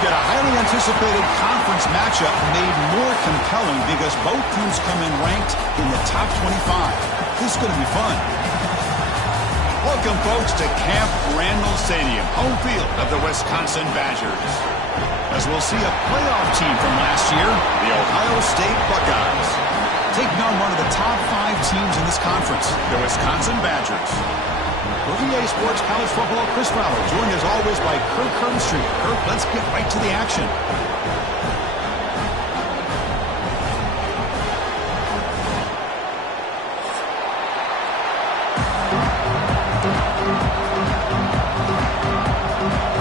We've got a highly anticipated conference matchup made more compelling because both teams come in ranked in the top 25. This is going to be fun. Welcome, folks, to Camp Randall Stadium, home field of the Wisconsin Badgers. As we'll see a playoff team from last year, the Ohio State Buckeyes, taking on one of the top 5 teams in this conference, the Wisconsin Badgers. For EA Sports College Football, Chris Fowler, joined as always by Kirk Herbstreit. Kirk, let's get right to the action.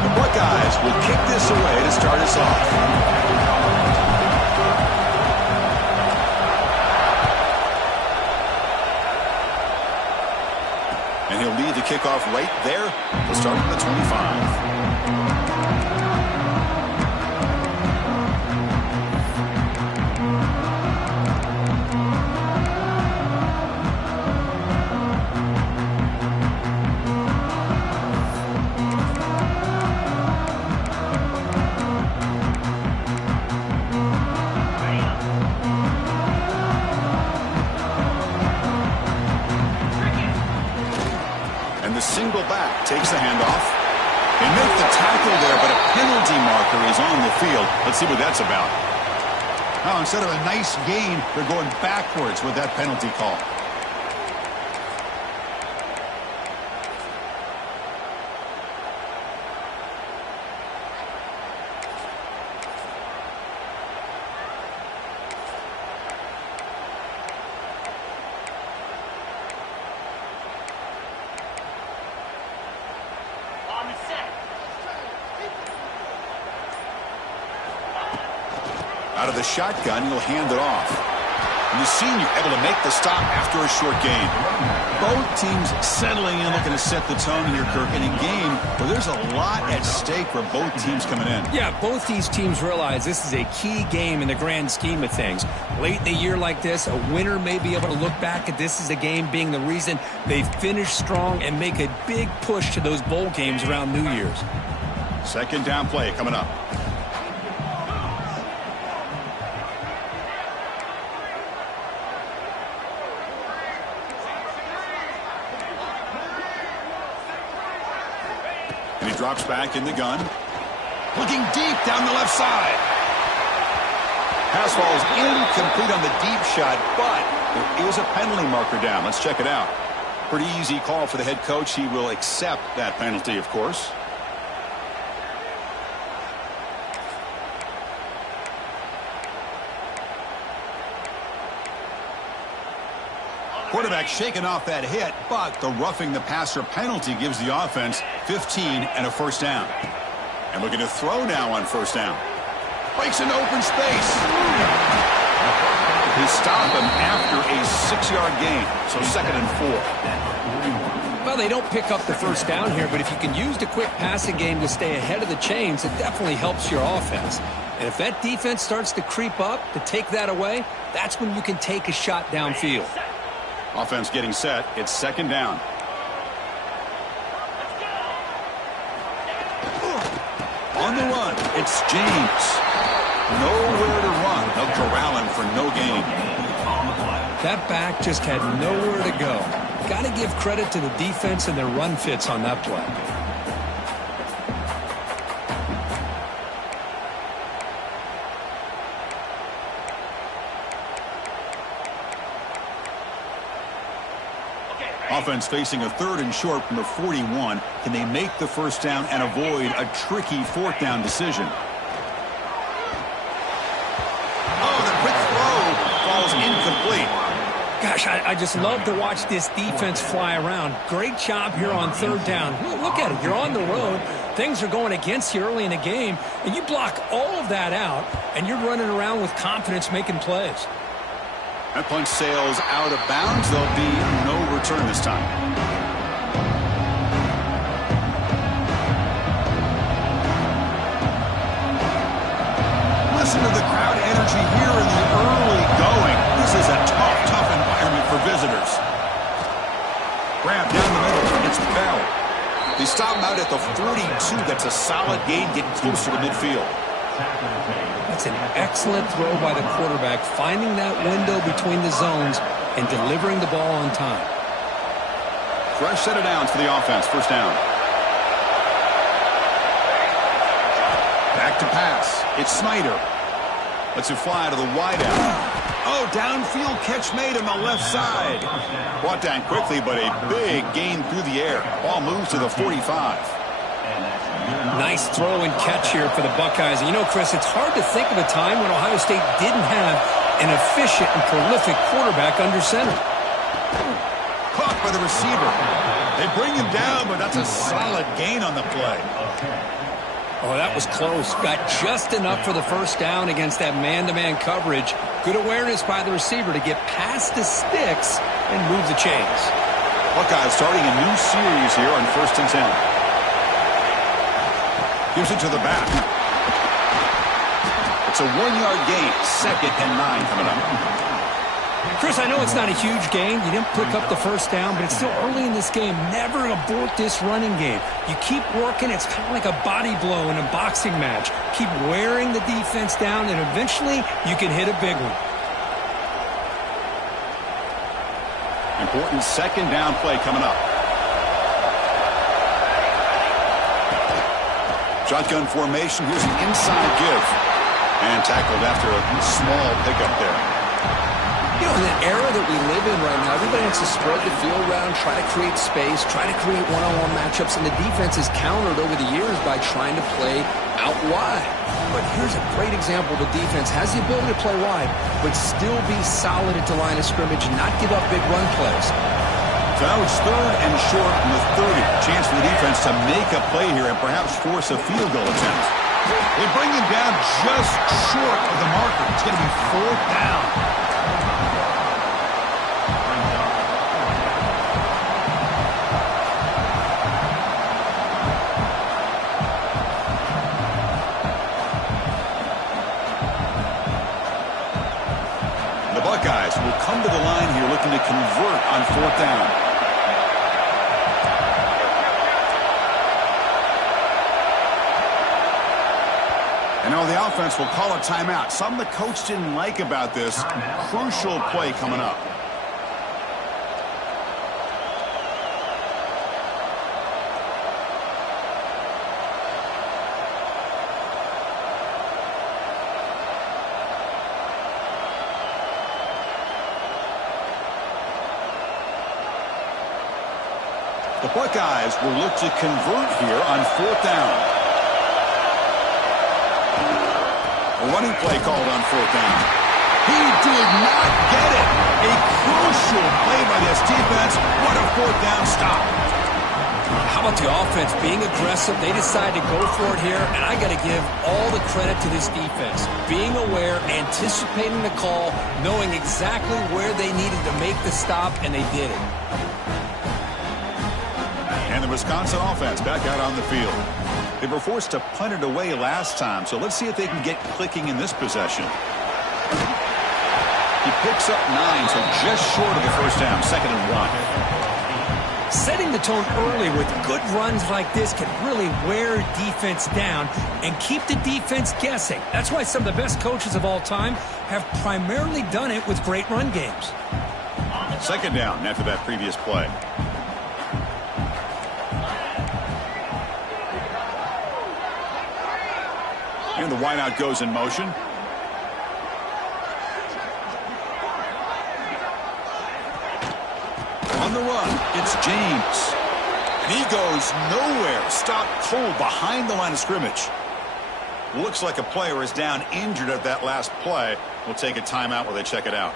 The Buckeyes will kick this away to start us off. And he'll lead the kickoff right there. He'll start at the 25. Single back takes the handoff. They make the tackle there, but a penalty marker is on the field. Let's see what that's about. Now, instead of a nice gain, they're going backwards with that penalty call. Out of the shotgun, he'll hand it off. And the senior able to make the stop after a short gain. Both teams settling in, looking to set the tone here, Kirk, in a game where there's a lot at stake for both teams coming in. Yeah, both these teams realize this is a key game in the grand scheme of things. Late in the year like this, a winner may be able to look back at this as a game being the reason they finish strong and make a big push to those bowl games around New Year's. Second down play coming up. And he drops back in the gun. Looking deep down the left side. Pass falls incomplete on the deep shot, but there is a penalty marker down. Let's check it out. Pretty easy call for the head coach. He will accept that penalty, of course. Quarterback shaking off that hit, but the roughing the passer penalty gives the offense 15 and a first down. And looking to throw now on first down. Breaks into open space. They stop him after a 6-yard gain, so 2nd and 4. Well, they don't pick up the first down here, but if you can use the quick passing game to stay ahead of the chains, it definitely helps your offense. And if that defense starts to creep up to take that away, that's when you can take a shot downfield. Offense getting set. It's 2nd down. On the run, it's James. Nowhere to run. They'll corral him for no gain. That back just had nowhere to go. Got to give credit to the defense and their run fits on that play. Offense facing a 3rd and short from the 41. Can they make the first down and avoid a tricky 4th down decision? Oh, the quick throw falls incomplete. Gosh, I just love to watch this defense fly around. Great job here on 3rd down. Look at it. You're on the road. Things are going against you early in the game, and you block all of that out, and you're running around with confidence making plays. That punch sails out of bounds. There'll be no return this time. Listen to the crowd energy here in the early going. This is a tough environment for visitors. Grab down the middle. It's Bell. They stop him out at the 42. That's a solid gain, getting closer to midfield. That's an excellent throw by the quarterback, finding that window between the zones and delivering the ball on time. Fresh set of downs for the offense. First down. Back to pass. It's Snyder. Lets it fly to the wideout. Oh, downfield catch made on the left side. Brought down quickly, but a big gain through the air. Ball moves to the 45. Nice throw and catch here for the Buckeyes. And you know, Chris, it's hard to think of a time when Ohio State didn't have an efficient and prolific quarterback under center. Caught by the receiver. They bring him down, but that's a solid gain on the play. Oh, that was close. Got just enough for the first down against that man-to-man coverage. Good awareness by the receiver to get past the sticks and move the chains. Buckeyes starting a new series here on 1st and 10. Gives it to the back. It's a 1-yard gain. 2nd and 9 coming up. Chris, I know it's not a huge gain. You didn't pick up the first down, but it's still early in this game. Never abort this running game. You keep working. It's kind of like a body blow in a boxing match. Keep wearing the defense down, and eventually you can hit a big one. Important 2nd down play coming up. Shotgun formation. Here's an inside give. And tackled after a small pickup there. You know, in the era that we live in right now, everybody wants to spread the field around, try to create space, try to create one-on-one matchups, and the defense is countered over the years by trying to play out wide. But here's a great example. The defense has the ability to play wide, but still be solid at the line of scrimmage and not give up big run plays. So now it's 3rd and short from the 30. Chance for the defense to make a play here and perhaps force a field goal attempt. They bring him down just short of the marker. It's going to be 4th down. The Buckeyes will come to the line here looking to convert on 4th down. And now the offense will call a timeout. Something the coach didn't like about this. Crucial play coming up. The Buckeyes will look to convert here on 4th down. A running play called on 4th down. He did not get it. A crucial play by this defense. What a 4th down stop. How about the offense being aggressive? They decide to go for it here, and I got to give all the credit to this defense. Being aware, anticipating the call, knowing exactly where they needed to make the stop, and they did it. And the Wisconsin offense back out on the field. They were forced to punt it away last time, so let's see if they can get clicking in this possession. He picks up 9, so just short of the first down, 2nd and 1. Setting the tone early with good runs like this can really wear defense down and keep the defense guessing. That's why some of the best coaches of all time have primarily done it with great run games. 2nd down after that previous play. And the wideout goes in motion. On the run, it's James. And he goes nowhere. Stopped cold behind the line of scrimmage. Looks like a player is down injured at that last play. We'll take a timeout while they check it out.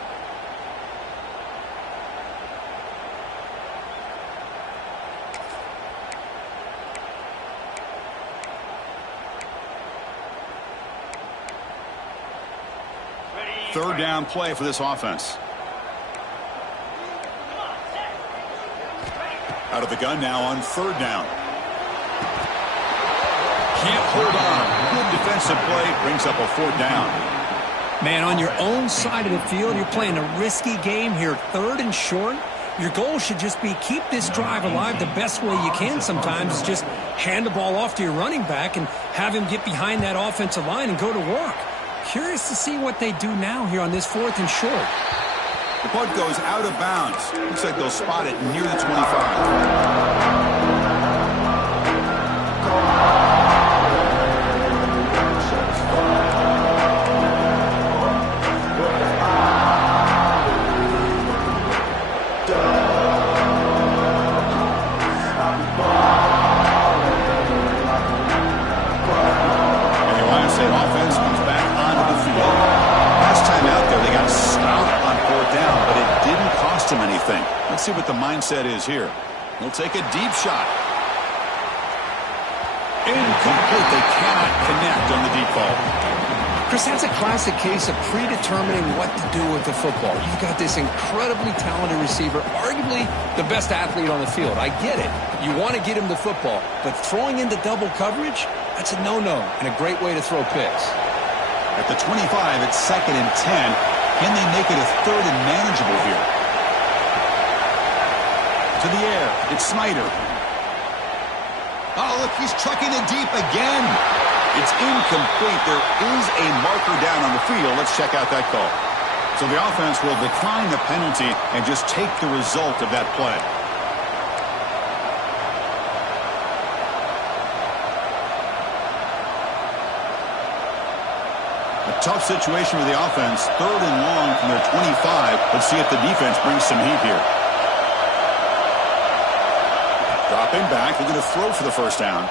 Third down play for this offense. Out of the gun now on 3rd down. Can't hold on. Good defensive play. Brings up a 4th down. Man, on your own side of the field, you're playing a risky game here. 3rd and short. Your goal should just be keep this drive alive the best way you can sometimes. Is just hand the ball off to your running back and have him get behind that offensive line and go to work. Curious to see what they do now here on this 4th and short. The punt goes out of bounds. Looks like they'll spot it near the 25. Anything. Let's see what the mindset is here. He'll take a deep shot. Incomplete. They cannot connect on the deep ball. Chris, that's a classic case of predetermining what to do with the football. You've got this incredibly talented receiver, arguably the best athlete on the field. I get it. You want to get him the football, but throwing into double coverage, that's a no-no and a great way to throw picks. At the 25, it's 2nd and 10. Can they make it a 3rd and manageable here? To the air, it's Snyder. Oh, look, he's trucking it deep again. It's incomplete. There is a marker down on the field. Let's check out that call. So the offense will decline the penalty and just take the result of that play. A tough situation for the offense. 3rd and long from their 25. Let's see if the defense brings some heat here. Dropping back, they're going to throw for the 1st down.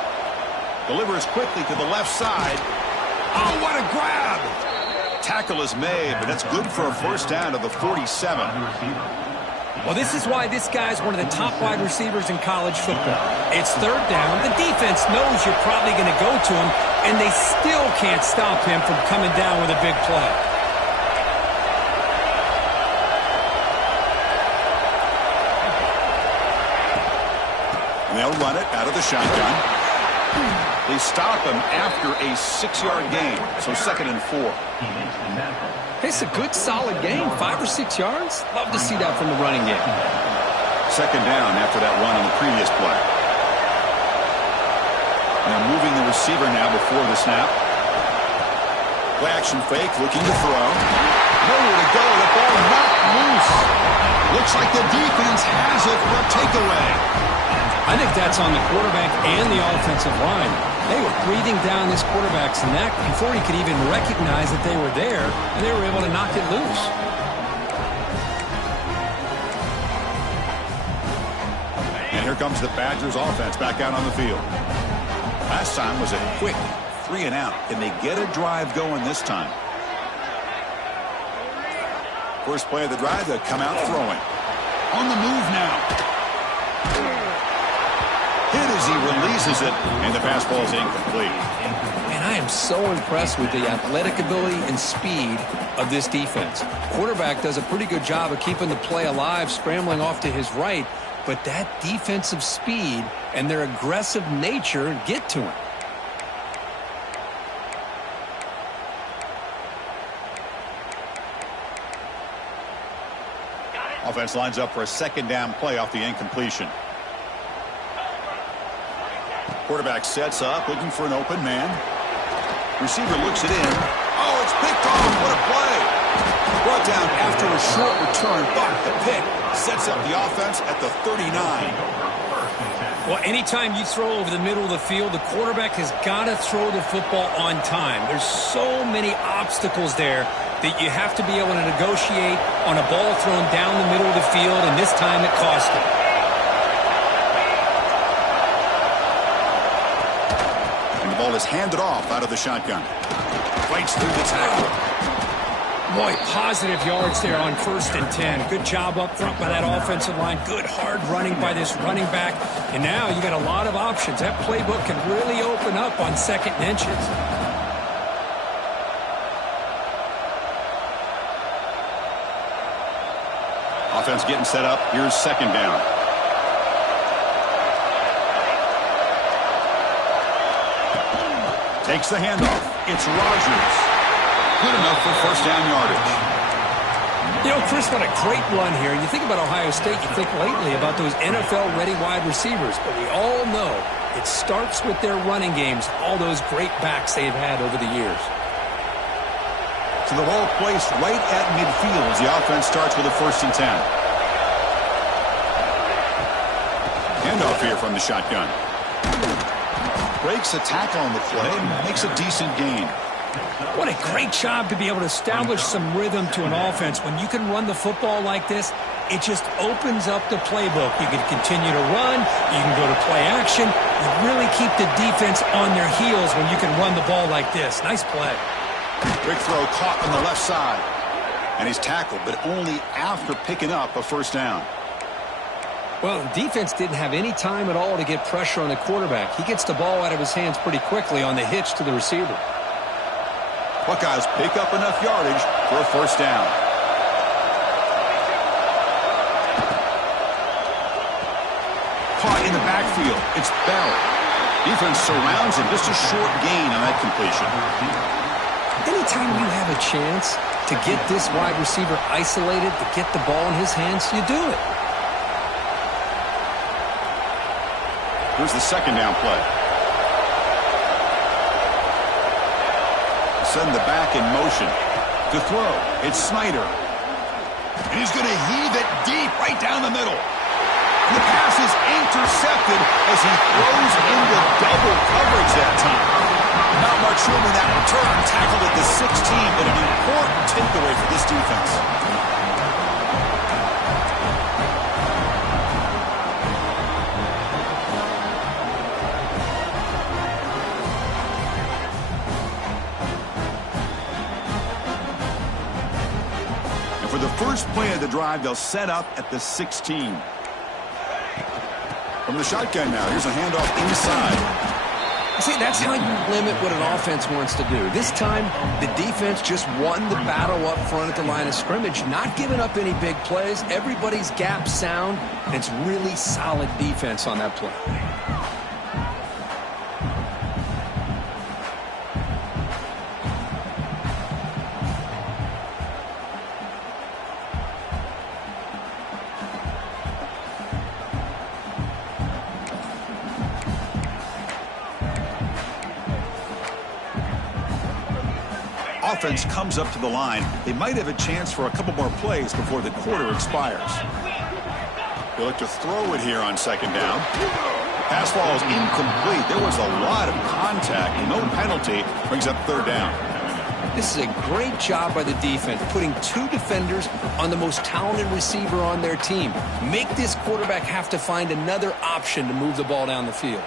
Delivers quickly to the left side. Oh, what a grab! Tackle is made, but that's good for a 1st down to the 47. Well, this is why this guy's one of the top wide receivers in college football. It's 3rd down. The defense knows you're probably going to go to him, and they still can't stop him from coming down with a big play. And they'll run it out of the shotgun. They stop him after a 6-yard gain, so 2nd and 4. It's a good, solid game, 5 or 6 yards. Love to see that from the running game. 2nd down after that run on the previous play. And they're moving the receiver now before the snap. Play action fake, looking to throw. Nowhere to go, the ball knocked loose. Looks like the defense has it for a takeaway. I think that's on the quarterback and the offensive line. They were breathing down this quarterback's neck before he could even recognize that they were there, and they were able to knock it loose. And here comes the Badgers offense back out on the field. Last time was a quick 3 and out. Can they get a drive going this time? First play of the drive, they come out throwing. On the move now. Hit as he releases it, and the pass ball is incomplete. And I am so impressed with the athletic ability and speed of this defense. Quarterback does a pretty good job of keeping the play alive, scrambling off to his right, but that defensive speed and their aggressive nature get to him. Offense lines up for a 2nd down play off the incompletion. Quarterback sets up, looking for an open man. Receiver looks it in. Oh, it's picked off. What a play. Brought down after a short return, but the pick sets up the offense at the 39. Well, anytime you throw over the middle of the field, the quarterback has got to throw the football on time. There's so many obstacles there that you have to be able to negotiate on a ball thrown down the middle of the field, and this time it cost him. Ball is handed off out of the shotgun. Fights through the tackle. Boy, positive yards there on 1st and 10. Good job up front by that offensive line. Good hard running by this running back. And now you got a lot of options. That playbook can really open up on 2nd and inches. Offense getting set up. Here's 2nd down. Takes the handoff. It's Rodgers. Good enough for 1st down yardage. You know, Chris, what a great run here. You think about Ohio State, you think lately about those NFL-ready wide receivers, but we all know it starts with their running games, all those great backs they've had over the years. So the ball placed right at midfield as the offense starts with a 1st and 10. Handoff here from the shotgun. Breaks a tackle on the play, makes a decent gain. What a great job to be able to establish some rhythm to an offense. When you can run the football like this, it just opens up the playbook. You can continue to run. You can go to play action. You really keep the defense on their heels when you can run the ball like this. Nice play. Quick throw caught on the left side. And he's tackled, but only after picking up a 1st down. Well, the defense didn't have any time at all to get pressure on the quarterback. He gets the ball out of his hands pretty quickly on the hitch to the receiver. Buckeyes pick up enough yardage for a 1st down. Caught in the backfield. It's Bell. Defense surrounds him. Just a short gain on that completion. Anytime you have a chance to get this wide receiver isolated, to get the ball in his hands, you do it. Here's the 2nd down play. Send the back in motion. To throw, it's Snyder. And he's going to heave it deep right down the middle. And the pass is intercepted as he throws into double coverage that time. Not much room in that return. Tackled at the 16, but an important takeaway for this defense. For the first play of the drive, they'll set up at the 16. From the shotgun now, here's a handoff inside. See, that's how you limit what an offense wants to do. This time, the defense just won the battle up front at the line of scrimmage, not giving up any big plays. Everybody's gap sound, and it's really solid defense on that play. Offense comes up to the line. They might have a chance for a couple more plays before the quarter expires. They look to throw it here on 2nd down. Pass ball is incomplete. There was a lot of contact. No penalty. Brings up 3rd down. This is a great job by the defense, putting 2 defenders on the most talented receiver on their team. Make this quarterback have to find another option to move the ball down the field.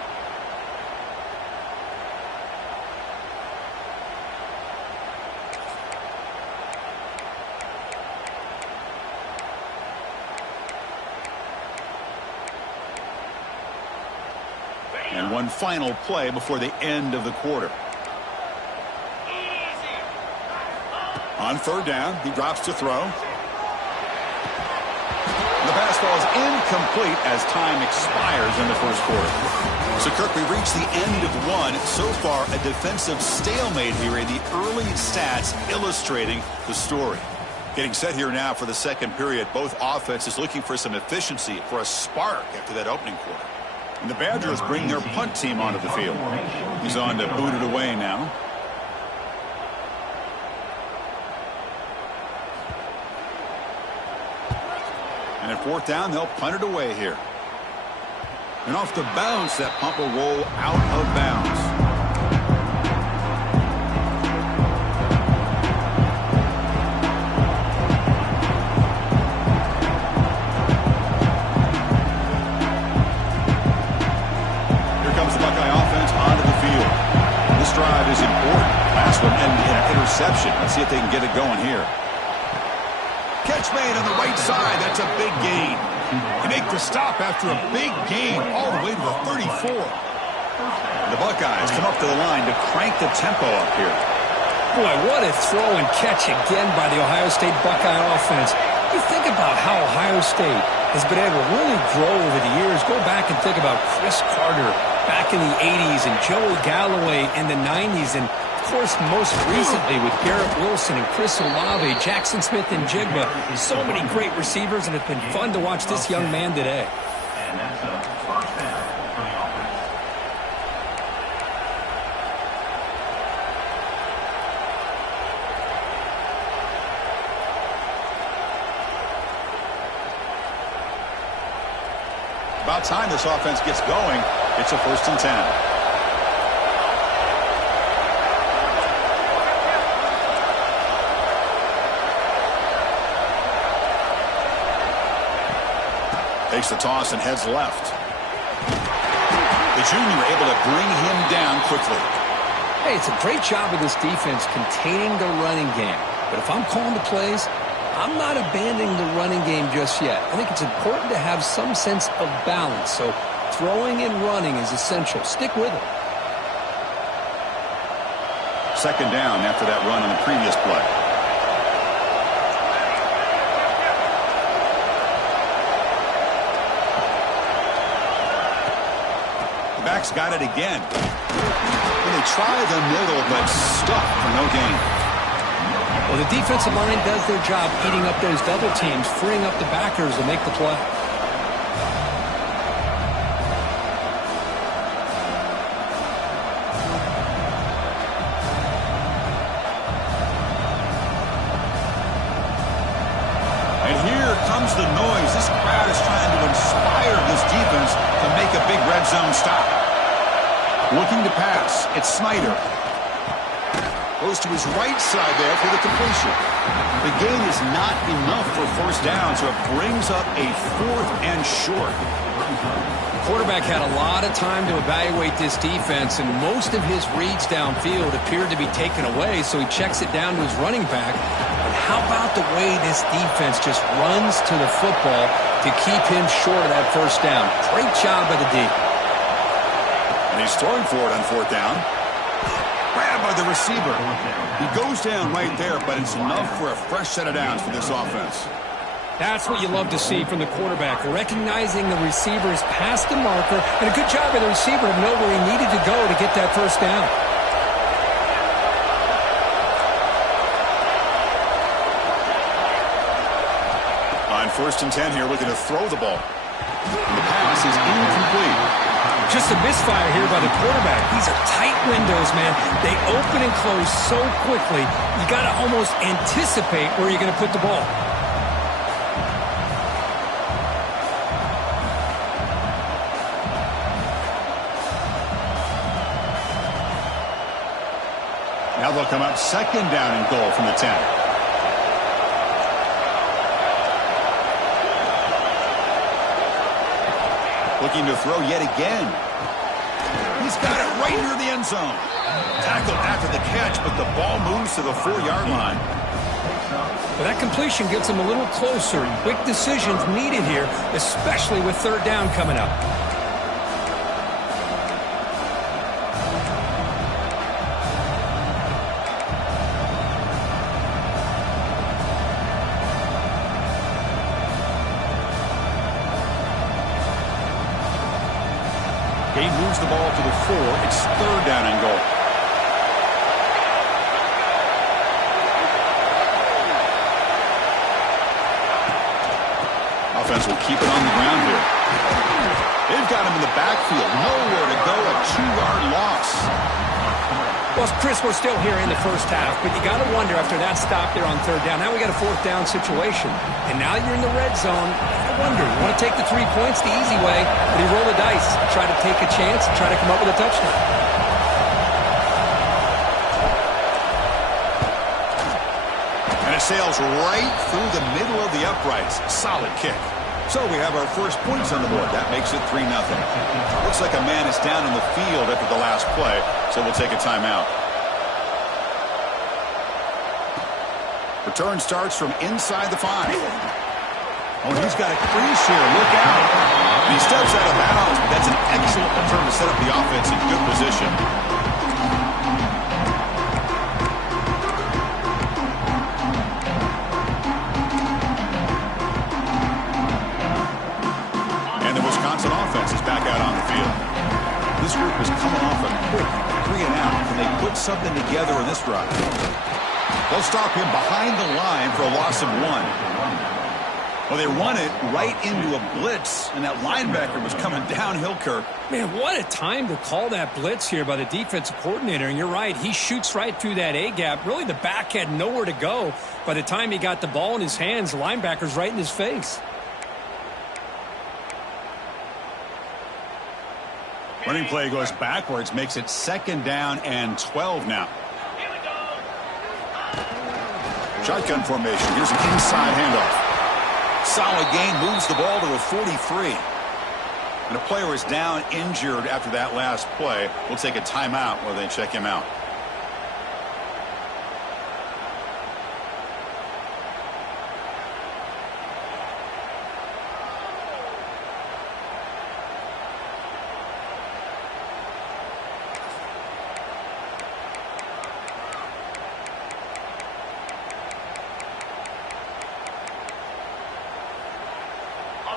And one final play before the end of the quarter. On 3rd down, he drops to throw. The pass ball is incomplete as time expires in the 1st quarter. So, Kirk, we reached the end of one. So far, a defensive stalemate here in the early stats illustrating the story. Getting set here now for the 2nd period. Both offenses looking for some efficiency, for a spark after that opening quarter. And the Badgers bring their punt team onto the field. He's on to boot it away now. And at 4th down, they'll punt it away here. And off the bounce, that punt will roll out of bounds. Drive is important. Last one ended in an interception. Let's see if they can get it going here. Catch made on the right side. That's a big gain. They make the stop after a big gain all the way to the 34. The Buckeyes come up to the line to crank the tempo up here. Boy, what a throw and catch again by the Ohio State Buckeye offense. You think about how Ohio State has been able to really grow over the years. Go back and think about Chris Carter back in the 80s and Joey Galloway in the 90s. And course, most recently with Garrett Wilson and Chris Olave, Jackson Smith and Jigba. So many great receivers, and it's been fun to watch this young man today. About time this offense gets going. It's a 1st and 10. Takes the toss and heads left. The junior able to bring him down quickly. Hey, it's a great job of this defense containing the running game. But if I'm calling the plays, I'm not abandoning the running game just yet. I think it's important to have some sense of balance. So throwing and running is essential. Stick with it. 2nd down after that run on the previous play. The back's got it again. And they try the middle, but stuck for no gain. Well, the defensive line does their job eating up those double teams, freeing up the backers to make the play. And here comes the noise. This crowd is trying to inspire this defense to make a big red zone stop. Looking to pass. It's Snyder. Goes to his right side there for the completion. The gain is not enough for 1st down, so it brings up a 4th and short. The quarterback had a lot of time to evaluate this defense, and most of his reads downfield appeared to be taken away, so he checks it down to his running back. But how about the way this defense just runs to the football to keep him short of that 1st down? Great job by the D. And he's throwing for it on 4th down. Grabbed by the receiver. He goes down right there, but it's enough for a fresh set of downs for this offense. That's what you love to see from the quarterback, recognizing the receiver's past the marker, and a good job by the receiver to know where he needed to go to get that 1st down. On 1st and 10 here, looking to throw the ball. And the pass is incomplete. Just a misfire here by the quarterback. These are tight windows, man. They open and close so quickly, you got to almost anticipate where you're going to put the ball. Now they'll come up 2nd down and goal from the 10. Looking to throw yet again. He's got it right near the end zone. Tackled after the catch, but the ball moves to the 4-yard line. But that completion gets him a little closer. Quick decisions needed here, especially with 3rd down coming up. He moves the ball to the 4. It's 3rd down and goal. Offense will keep it on the ground here. They've got him in the backfield. Nowhere to go. A 2-yard loss. Well, Chris, we're still here in the 1st half, but you got to wonder after that stop there on 3rd down. Now we got a 4th down situation. And now you're in the red zone. I wonder, you want to take the 3 points the easy way, but you roll the dice, try to take a chance, and try to come up with a touchdown. And it sails right through the middle of the uprights. Solid kick. So we have our first points on the board. That makes it 3-0. Looks like a man is down in the field after the last play, so we'll take a timeout. Return starts from inside the 5. Oh, he's got a crease here. Look out. He steps out of bounds, but that's an excellent return to set up the offense in good position. And the Wisconsin offense is back out on the field. This group is coming off a quick 3 and out. Can they put something together in this drive? They'll stop him behind the line for a loss of 1. Well, they run it right into a blitz, and that linebacker was coming downhill, Kirk. Man, what a time to call that blitz here by the defensive coordinator. And you're right, he shoots right through that A-gap. Really, the back had nowhere to go. By the time he got the ball in his hands, the linebacker's right in his face. Running play goes backwards, makes it 2nd down and 12 now. Shotgun formation. Here's an inside handoff. Solid gain, moves the ball to the 43. And a player is down injured after that last play. We'll take a timeout while they check him out.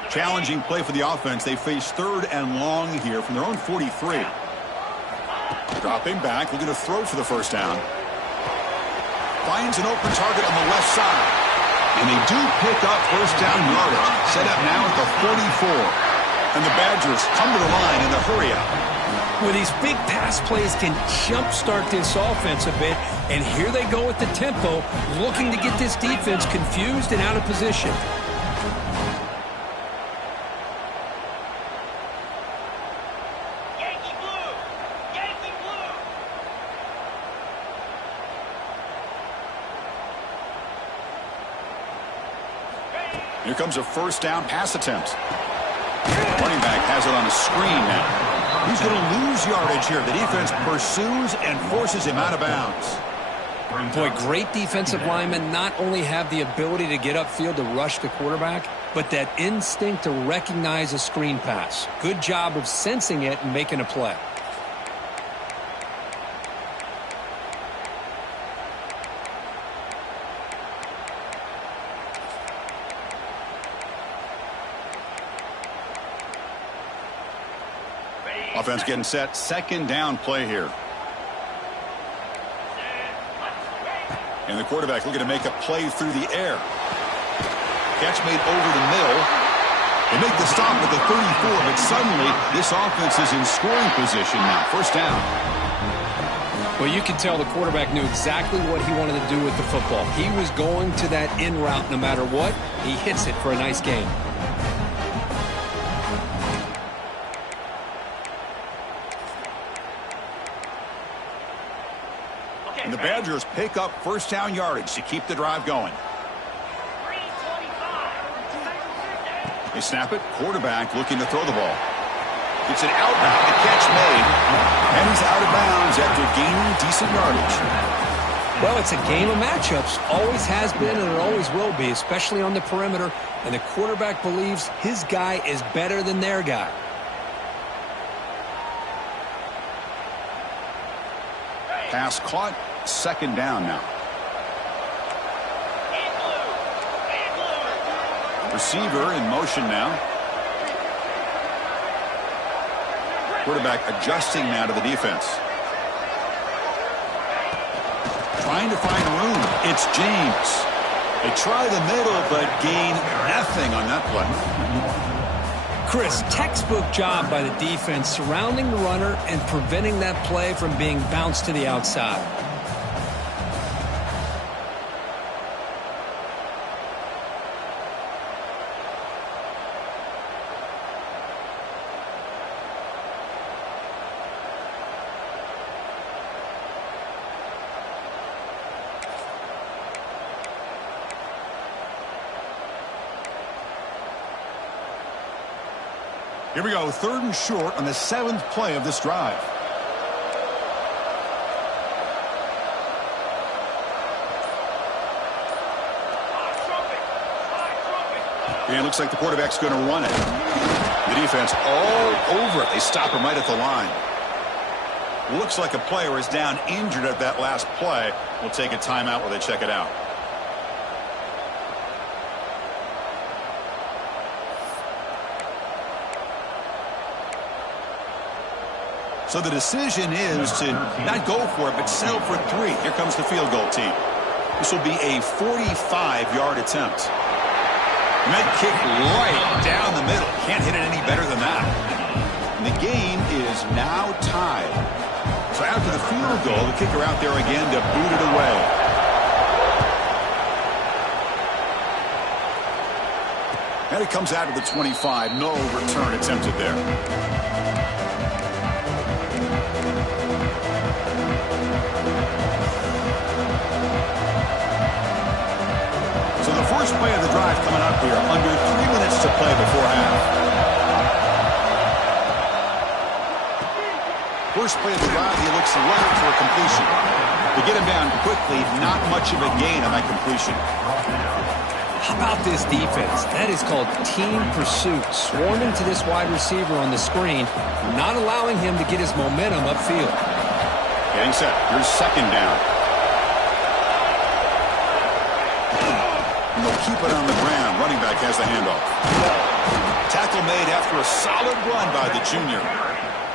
Challenging play for the offense. They face 3rd and long here from their own 43. Dropping back, looking to throw for the first down. Finds an open target on the left side. And they do pick up first down yardage. Set up now at the 44. And the Badgers come to the line in the hurry up. Well, these big pass plays can jumpstart this offense a bit. And here they go with the tempo, looking to get this defense confused and out of position. Here comes a first down pass attempt. Running back has it on a screen now. He's going to lose yardage here. The defense pursues and forces him out of bounds. Boy, great defensive linemen not only have the ability to get upfield to rush the quarterback, but that instinct to recognize a screen pass. Good job of sensing it and making a play. Offense getting set. 2nd down play here. And the quarterback looking to make a play through the air. Catch made over the middle. They make the stop at the 34, but suddenly this offense is in scoring position now. First down. Well, you can tell the quarterback knew exactly what he wanted to do with the football. He was going to that in route no matter what. He hits it for a nice gain. And the Badgers pick up first down yardage to keep the drive going. They snap it. Quarterback looking to throw the ball. Gets it out. The catch made. And he's out of bounds after gaining decent yardage. Well, it's a game of matchups. Always has been and it always will be, especially on the perimeter. And the quarterback believes his guy is better than their guy. Pass caught. 2nd down now. Receiver in motion now. Quarterback adjusting now to the defense. Trying to find room. It's James. They try the middle, but gain nothing on that play. Chris, textbook job by the defense surrounding the runner and preventing that play from being bounced to the outside. Here we go, 3rd and short on the 7th play of this drive. And it looks like the quarterback's going to run it. The defense all over it. They stop him right at the line. Looks like a player is down injured at that last play. We'll take a timeout while they check it out. So the decision is to not go for it, but settle for 3. Here comes the field goal team. This will be a 45-yard attempt. Med kick right down the middle. Can't hit it any better than that. And the game is now tied. So after the field goal, the kicker out there again to boot it away. And it comes out of the 25. No return attempted there. So the first play of the drive coming up here. Under 3 minutes to play before half. First play of the drive, he looks right for a completion. To get him down quickly, not much of a gain on that completion. How about this defense? That is called team pursuit. Swarming to this wide receiver on the screen, not allowing him to get his momentum upfield. Getting set. Here's second down. And they'll keep it on the ground. Running back has the handoff. Tackle made after a solid run by the junior.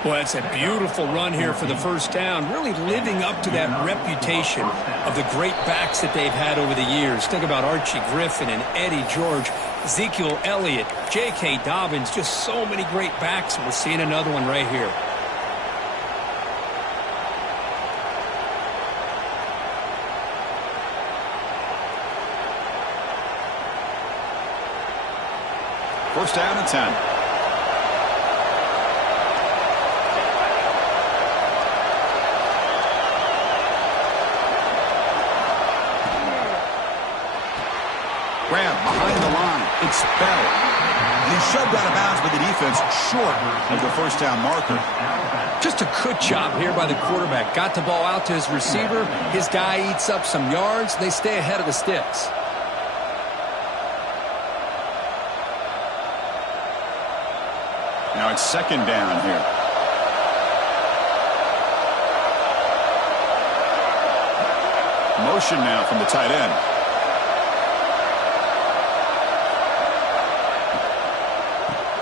Well, it's a beautiful run here for the first down, really living up to that reputation of the great backs that they've had over the years. Think about Archie Griffin and Eddie George, Ezekiel Elliott, J.K. Dobbins, just so many great backs. We're seeing another one right here. First down and 10. Grab behind the line. It's Bell. And he's shoved out of bounds by the defense short of the first down marker. Just a good job here by the quarterback. Got the ball out to his receiver. His guy eats up some yards. They stay ahead of the sticks. Now it's second down here. Motion now from the tight end.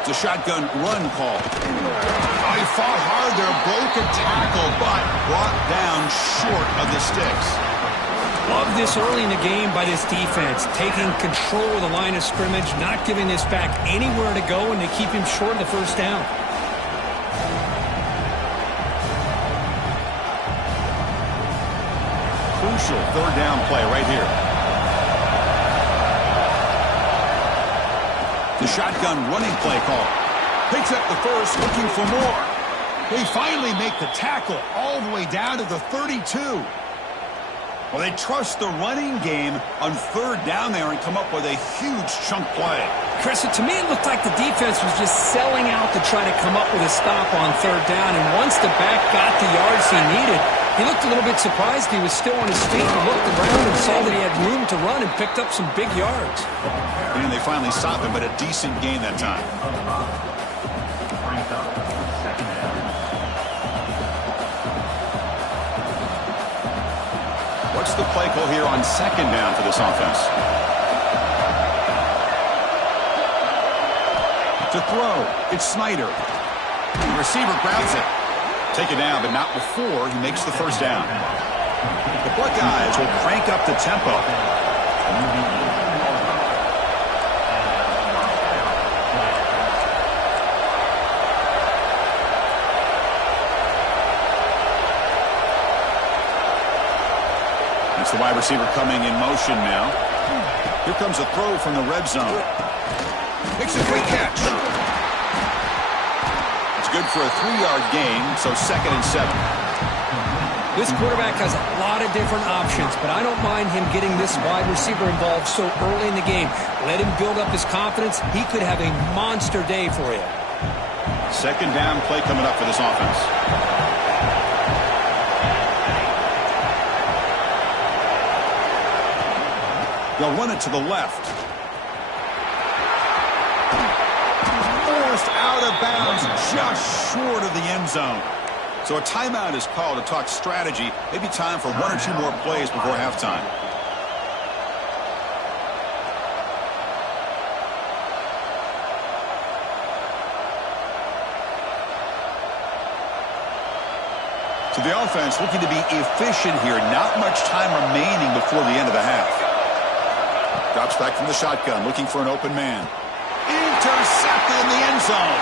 It's a shotgun run call. Oh, he fought hard there, broke a tackle, but brought down short of the sticks. Love this early in the game by this defense, taking control of the line of scrimmage, not giving this back anywhere to go, and they keep him short of the first down. Crucial third down play right here. The shotgun running play call. Picks up the first, looking for more. They finally make the tackle all the way down to the 32. Well, they trust the running game on third down there and come up with a huge chunk play. Chris, to me, it looked like the defense was just selling out to try to come up with a stop on third down. And once the back got the yards he needed, he looked a little bit surprised. He was still on his feet. He looked around and saw that he had room to run and picked up some big yards. And they finally stopped him, but a decent gain that time. What's the play call here on second down for this offense? To throw, it's Snyder. The receiver grabs it. Take it down, but not before he makes the first down. The Buckeyes will crank up the tempo. That's the wide receiver coming in motion now. Here comes a throw from the red zone. Makes a quick catch. It's good for a 3-yard gain, so second and 7. This quarterback has a lot of different options, but I don't mind him getting this wide receiver involved so early in the game. Let him build up his confidence. He could have a monster day for you. Second down play coming up for this offense. They'll run it to the left. Forced out of bounds just short of the end zone. So a timeout is called to talk strategy. Maybe time for 1 or 2 more plays before halftime. So the offense looking to be efficient here. Not much time remaining before the end of the half. Drops back from the shotgun, looking for an open man. Intercepted in the end zone.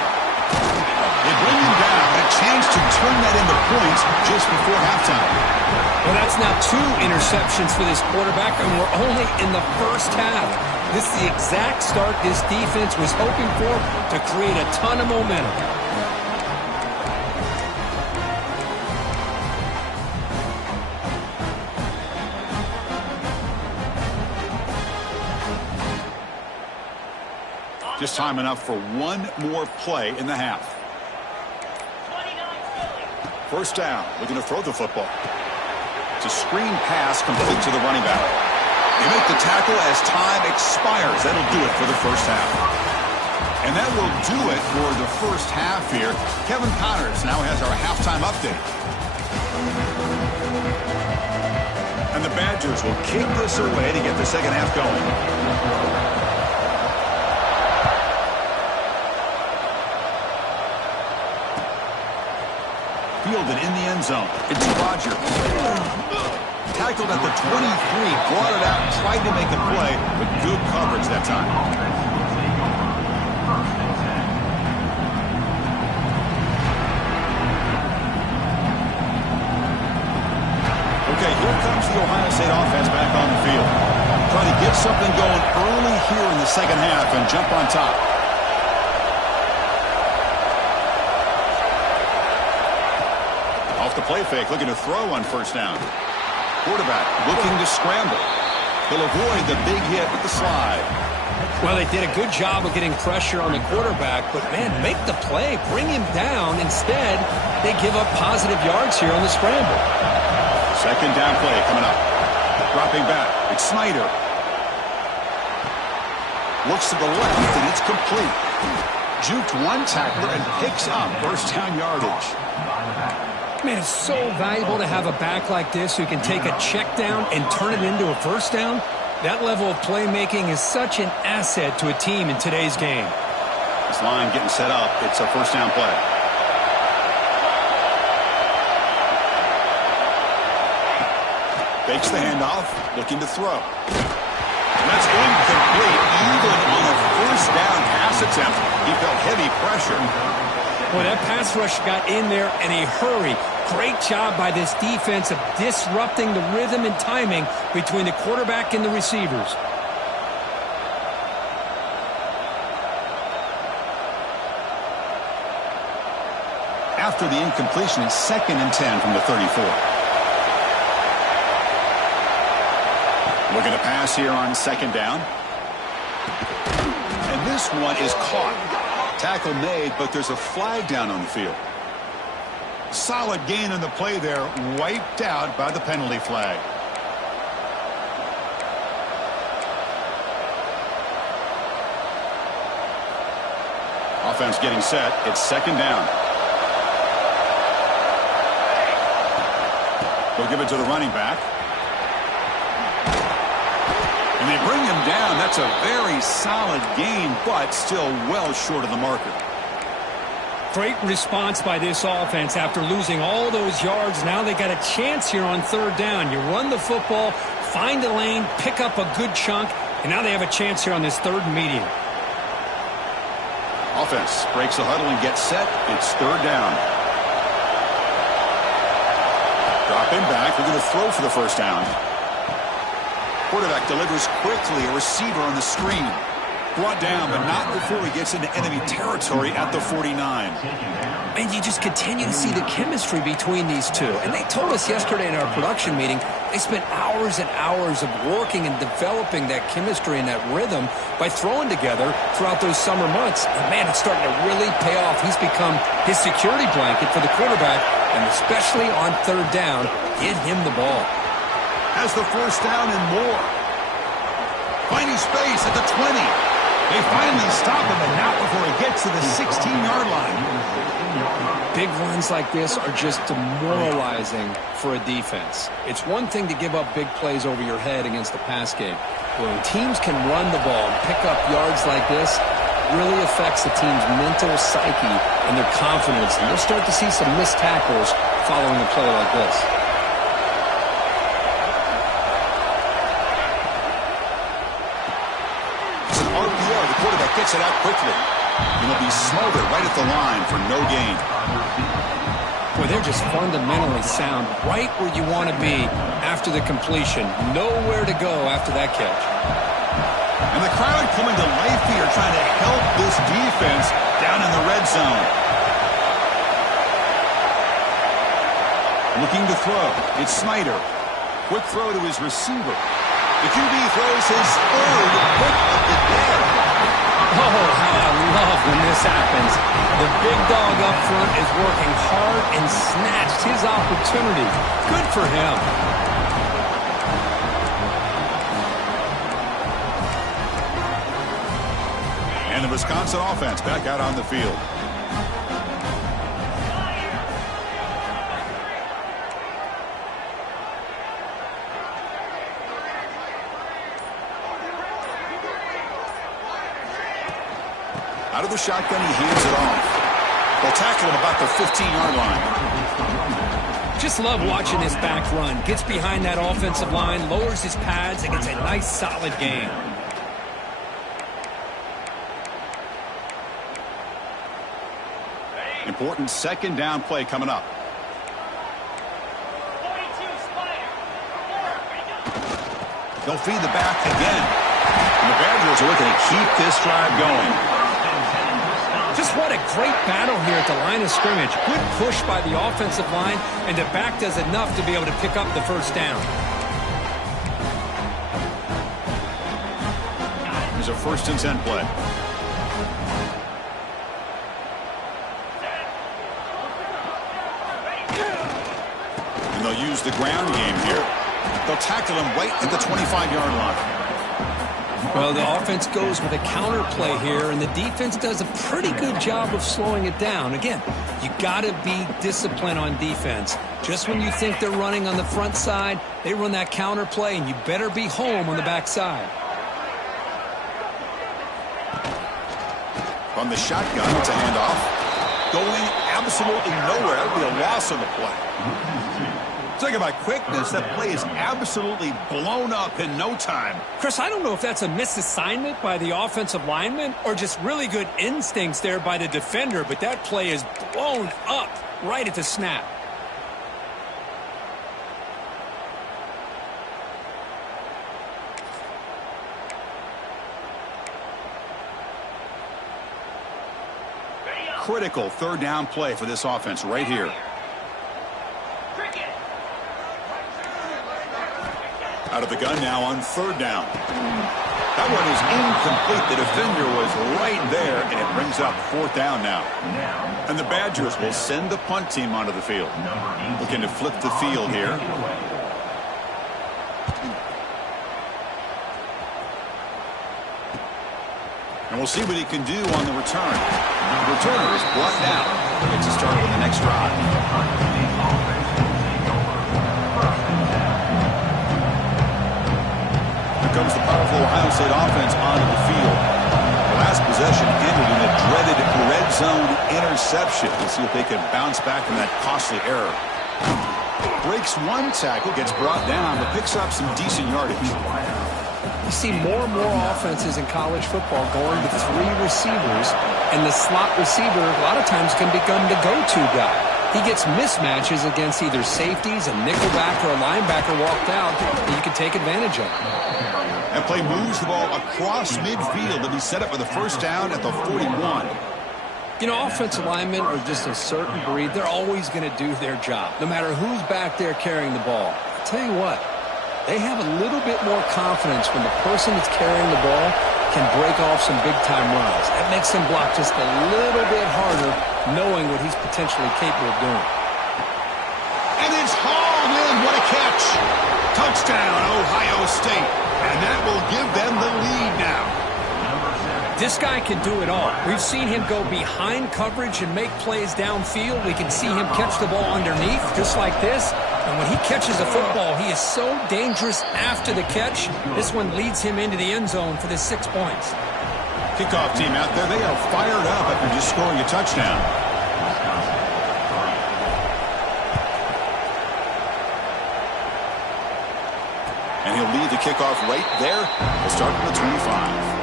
They bring him down. A chance to turn that into points just before halftime. Well, that's now 2 interceptions for this quarterback, and we're only in the first half. This is the exact start this defense was hoping for to create a ton of momentum. Just time enough for one more play in the half. First down, looking to throw the football. It's a screen pass complete to the running back. They make the tackle as time expires. That'll do it for the first half. And that will do it for the first half here. Kevin Connors now has our halftime update. And the Badgers will kick this away to get the second half going. Fielded in the end zone. It's Roger. Tackled at the 23, brought it out, tried to make a play, but good coverage that time. Okay, here comes the Ohio State offense back on the field. Trying to get something going early here in the second half and jump on top. Off the play fake, looking to throw on first down. Quarterback looking to scramble. He'll avoid the big hit with the slide. Well, they did a good job of getting pressure on the quarterback, but, man, make the play. Bring him down. Instead, they give up positive yards here on the scramble. Second down play coming up. Dropping back. It's Snyder. Looks to the left, and it's complete. Juked one tackler and picks up first down yardage. Man, it's so valuable to have a back like this who can take a check down and turn it into a first down. That level of playmaking is such an asset to a team in today's game. This line getting set up. It's a first down play. Fakes the handoff, looking to throw. And that's incomplete. Even on a first down pass attempt, he felt heavy pressure. Well, that pass rush got in there in a hurry. Great job by this defense of disrupting the rhythm and timing between the quarterback and the receivers. After the incompletion, it's 2nd and 10 from the 34. Looking to pass here on second down. And this one is caught. Tackle made, but there's a flag down on the field. Solid gain on the play there, wiped out by the penalty flag. Offense getting set. It's second down. They'll give it to the running back. And they bring him down. That's a very solid gain, but still well short of the marker. Great response by this offense after losing all those yards. Now they got a chance here on third down. You run the football, find a lane, pick up a good chunk, and now they have a chance here on this third and medium. Offense breaks the huddle and gets set. It's third down. Dropping back. We're going to throw for the first down. Quarterback delivers quickly. A receiver on the screen. Brought down, but not before he gets into enemy territory at the 49. And you just continue to see the chemistry between these two. And they told us yesterday in our production meeting, they spent hours and hours of working and developing that chemistry and that rhythm by throwing together throughout those summer months. And, man, it's starting to really pay off. He's become his security blanket for the quarterback, and especially on third down, get him the ball. Has the first down and more. Finding space at the 20. They finally stop him, and not before he gets to the 16-yard line. Big runs like this are just demoralizing for a defense. It's one thing to give up big plays over your head against the pass game. But when teams can run the ball and pick up yards like this, really affects the team's mental psyche and their confidence, and you'll start to see some missed tackles following a play like this. It's an RPO. The quarterback gets it out quickly. It'll be smothered right at the line for no gain. Boy, they're just fundamentally sound right where you want to be after the completion. Nowhere to go after that catch. And the crowd coming to life here, trying to help this defense down in the red zone. Looking to throw. It's Snyder. Quick throw to his receiver. The QB throws his third pick of the day. Oh, how I love when this happens. The big dog up front is working hard and snatched his opportunity. Good for him. And the Wisconsin offense back out on the field. Out of the shotgun, he hands it off. They'll tackle him about the 15-yard line. Just love watching this back run. Gets behind that offensive line, lowers his pads, and gets a nice, solid gain. Important second down play coming up. They'll feed the back again. And the Badgers are looking to keep this drive going. Just what a great battle here at the line of scrimmage. Good push by the offensive line, and the back does enough to be able to pick up the first down. Here's a 1st and 10 play. And they'll use the ground game here. They'll tackle him right at the 25-yard line. Well, the offense goes with a counter play here, and the defense does a pretty good job of slowing it down. Again, you got to be disciplined on defense. Just when you think they're running on the front side, they run that counter play, and you better be home on the back side. From the shotgun, it's a handoff. Going absolutely nowhere. That would be a loss on the play. Talking about quickness, that play is absolutely blown up in no time. Chris, I don't know if that's a misassignment by the offensive lineman or just really good instincts there by the defender, but that play is blown up right at the snap. Critical 3rd down play for this offense right here. Out of the gun now on 3rd down. That one is incomplete. The defender was right there, and it brings up 4th down now. And the Badgers will send the punt team onto the field. Looking to flip the field here. And we'll see what he can do on the return. The returner is brought down. Gets a start on the next drive. Here comes the powerful Ohio State offense onto the field. The last possession ended in a dreaded red zone interception. Let's see if they can bounce back from that costly error. Breaks one tackle, gets brought down, but picks up some decent yardage. You see more and more offenses in college football going to 3 receivers, and the slot receiver a lot of times can become the go-to guy. He gets mismatches against either safeties, a nickelback, or a linebacker walked out that you can take advantage of. That play moves the ball across midfield to be set up for the 1st down at the 41. You know, offensive linemen are just a certain breed. They're always going to do their job, no matter who's back there carrying the ball. I'll tell you what, they have a little bit more confidence when the person that's carrying the ball can break off some big-time runs. That makes them block just a little bit harder, knowing what he's potentially capable of doing. And it's hauled in. What a catch. Touchdown, Ohio State. And that will give them the lead now. This guy can do it all. We've seen him go behind coverage and make plays downfield. We can see him catch the ball underneath, just like this. And when he catches a football, he is so dangerous after the catch. This one leads him into the end zone for the 6 points. Kickoff team out there. They are fired up after just scoring a touchdown. And he'll lead the kickoff right there. We'll start from the 25.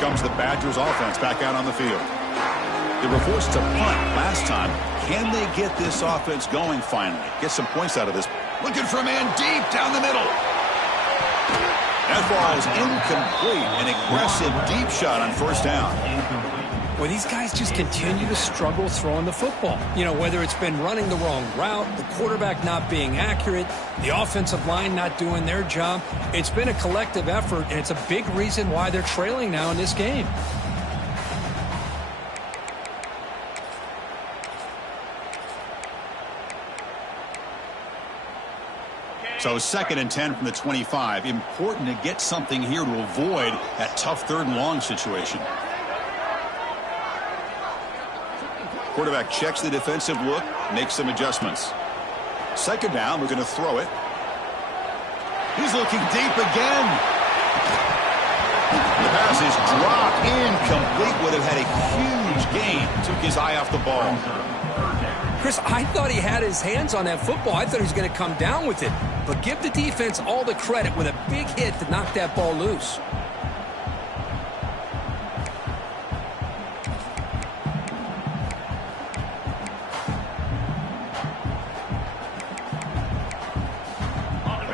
Comes the Badgers offense back out on the field. They were forced to punt last time. Can they get this offense going finally? Get some points out of this. Looking for a man deep down the middle. That ball is incomplete. An aggressive deep shot on first down. Well, these guys just continue to struggle throwing the football. You know, whether it's been running the wrong route, the quarterback not being accurate, the offensive line not doing their job. It's been a collective effort, and it's a big reason why they're trailing now in this game. So 2nd and 10 from the 25. Important to get something here to avoid that tough 3rd and long situation. Quarterback checks the defensive look, makes some adjustments. 2nd down, we're going to throw it. He's looking deep again. The pass is dropped, incomplete. Would have had a huge gain. Took his eye off the ball. Chris, I thought he had his hands on that football. I thought he was going to come down with it. But give the defense all the credit with a big hit to knock that ball loose.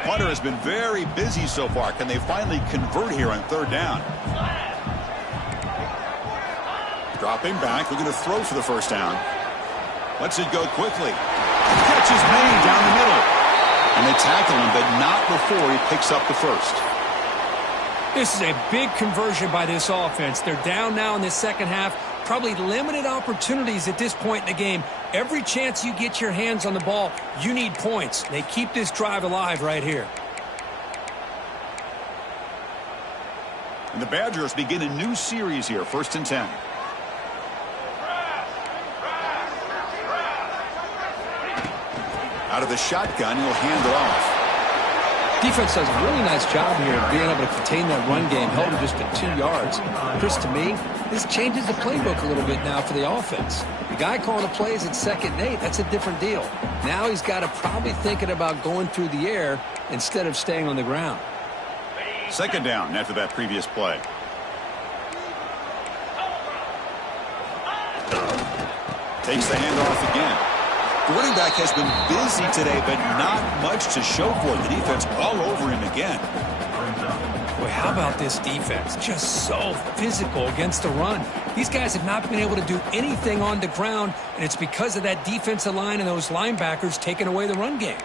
Hunter has been very busy so far. Can they finally convert here on 3rd down? Dropping back, looking to throw for the first down. Lets it go quickly. Catch is made down the middle. And they tackle him, but not before he picks up the first. This is a big conversion by this offense. They're down now in the 2nd half. Probably limited opportunities at this point in the game. Every chance you get your hands on the ball, you need points. They keep this drive alive right here. And the Badgers begin a new series here, 1st and 10. Out of the shotgun, he'll hand it off. Defense does a really nice job here of being able to contain that run game, held him just to 2 yards. Chris, to me, this changes the playbook a little bit now for the offense. The guy calling the plays at 2nd and 8, that's a different deal. Now he's got to probably thinking about going through the air instead of staying on the ground. 2nd down after that previous play. Takes the handoff again. The running back has been busy today, but not much to show for it. The defense all over him again. Boy, how about this defense? Just so physical against the run. These guys have not been able to do anything on the ground, and it's because of that defensive line and those linebackers taking away the run game.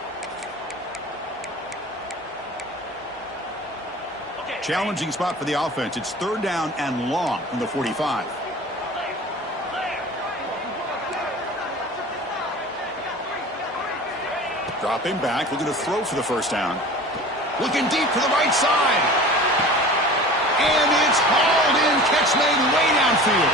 Challenging spot for the offense. It's 3rd down and long from the 45. Dropping back, looking to throw for the first down. Looking deep to the right side. And it's hauled in. Catch made way downfield.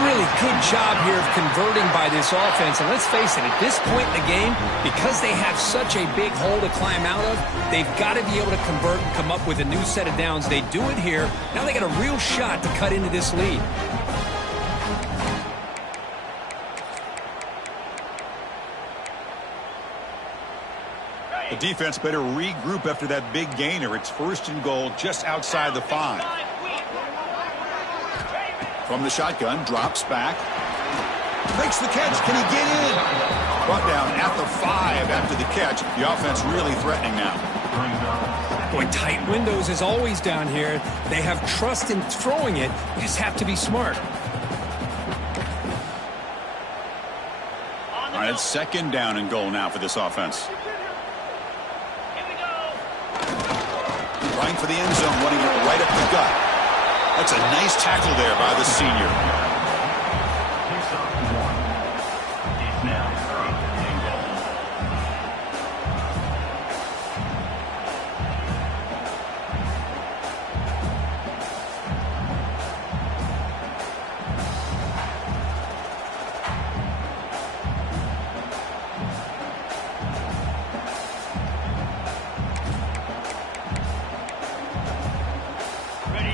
Really good job here of converting by this offense. And let's face it, at this point in the game, because they have such a big hole to climb out of, they've got to be able to convert and come up with a new set of downs. They do it here. Now they got a real shot to cut into this lead. The defense better regroup after that big gainer. It's 1st and goal just outside the 5. From the shotgun, drops back. Makes the catch. Can he get in? Brought down at the 5 after the catch. The offense really threatening now. Boy, tight windows is always down here. They have trust in throwing it. You just have to be smart. All right, it's 2nd down and goal now for this offense. Running for the end zone, running it right up the gut. That's a nice tackle there by the senior.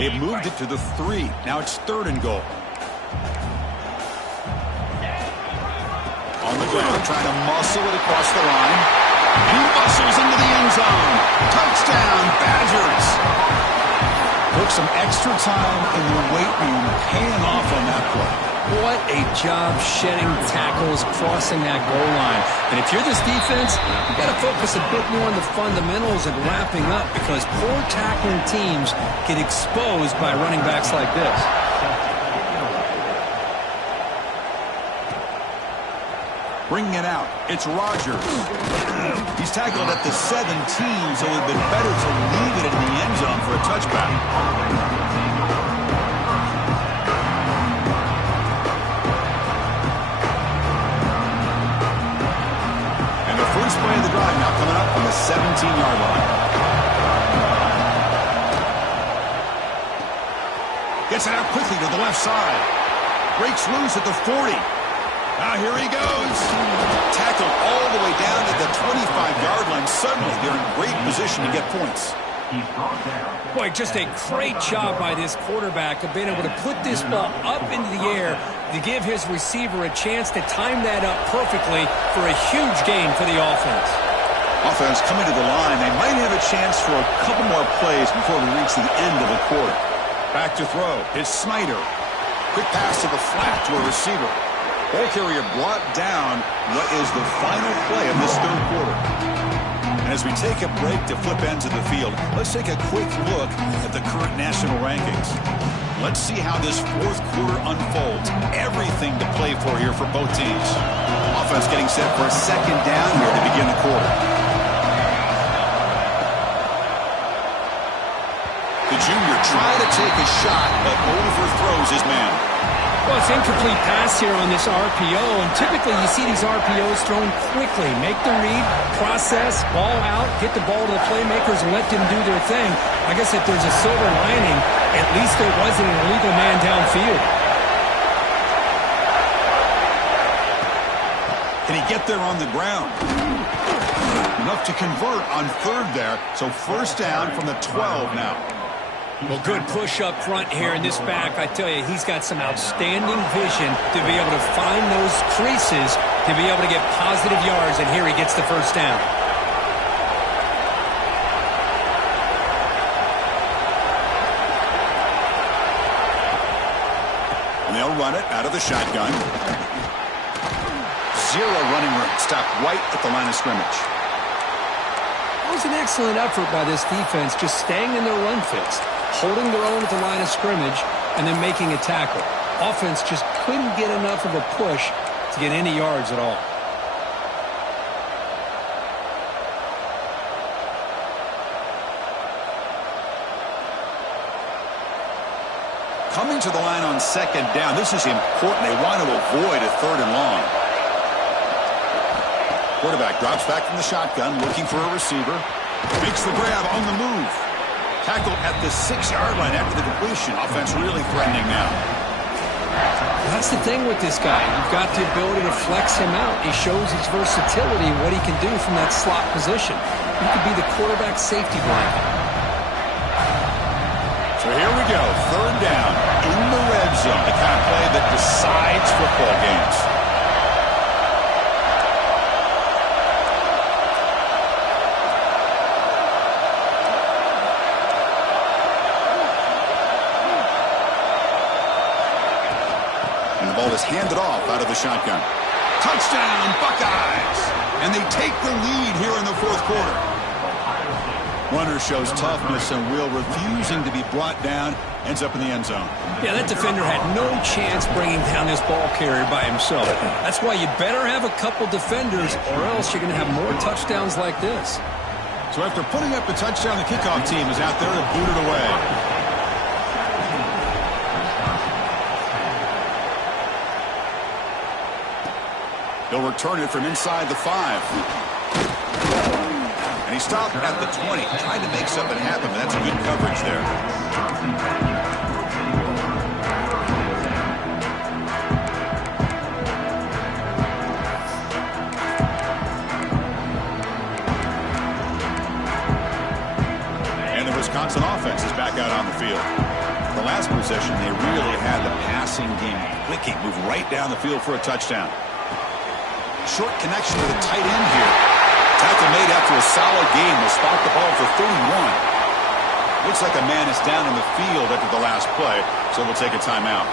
They've moved it to the 3. Now it's 3rd and goal. On the ground, trying to muscle it across the line. He muscles into the end zone. Touchdown, Badgers. Took some extra time in the weight room, paying off on that play. What a job shedding tackles, crossing that goal line. And if you're this defense, you've got to focus a bit more on the fundamentals and wrapping up, because poor tackling teams get exposed by running backs like this. Bringing it out, it's Rodgers. He's tackled at the 17, so it would have been better to leave it in the end zone for a touchback. And the first play of the drive now coming up from the 17-yard line. Gets it out quickly to the left side. Breaks loose at the 40. Now here he goes. Tackled all the way down to the 25-yard line. Suddenly they're in great position to get points. Boy, just a great job by this quarterback of being able to put this ball up into the air to give his receiver a chance to time that up perfectly for a huge gain for the offense. Offense coming to the line. They might have a chance for a couple more plays before we reach the end of the quarter. Back to throw. It's Snyder. Quick pass to the flat to a receiver. Ball carrier brought down. What is the final play of this third quarter? And as we take a break to flip ends of the field, let's take a quick look at the current national rankings. Let's see how this fourth quarter unfolds. Everything to play for here for both teams. Offense getting set for a second down here to begin the quarter. The junior trying to take a shot, but overthrows his man. Well, it's incomplete pass here on this RPO, and typically you see these RPOs thrown quickly. Make the read, process, ball out, get the ball to the playmakers and let them do their thing. I guess if there's a silver lining, at least there wasn't an illegal man downfield. Can he get there on the ground? Enough to convert on 3rd there, so first down from the 12 now. Well, good push up front here in this back. I tell you, he's got some outstanding vision to be able to find those creases, to be able to get positive yards, and here he gets the first down. And they'll run it out of the shotgun. Zero running room. Stopped right at the line of scrimmage. It was an excellent effort by this defense, just staying in their run fits, holding their own at the line of scrimmage, and then making a tackle. Offense just couldn't get enough of a push to get any yards at all. Coming to the line on second down. This is important. They want to avoid a 3rd and long. Quarterback drops back from the shotgun, looking for a receiver. Makes the grab on the move. Tackled at the 6-yard line after the completion. Offense really threatening now. That's the thing with this guy. You've got the ability to flex him out. He shows his versatility, what he can do from that slot position. He could be the quarterback safety blanket. So here we go. 3rd down in the red zone. The kind of play that decides football games. Ball is handed off out of the shotgun. Touchdown, Buckeyes! And they take the lead here in the fourth quarter. Runner shows toughness and will, refusing to be brought down, ends up in the end zone. Yeah, that defender had no chance bringing down this ball carrier by himself. That's why you better have a couple defenders, or else you're going to have more touchdowns like this. So after putting up the touchdown, the kickoff team is out there to boot it away. He'll return it from inside the 5. And he stopped at the 20, trying to make something happen, but that's a good coverage there. And the Wisconsin offense is back out on the field. possession. They really had the passing game clicking. Moved right down the field for a touchdown. Short connection to the tight end here. Tackle made after a solid game. Will spot the ball for 31. Looks like a man is down in the field after the last play, so we'll take a timeout.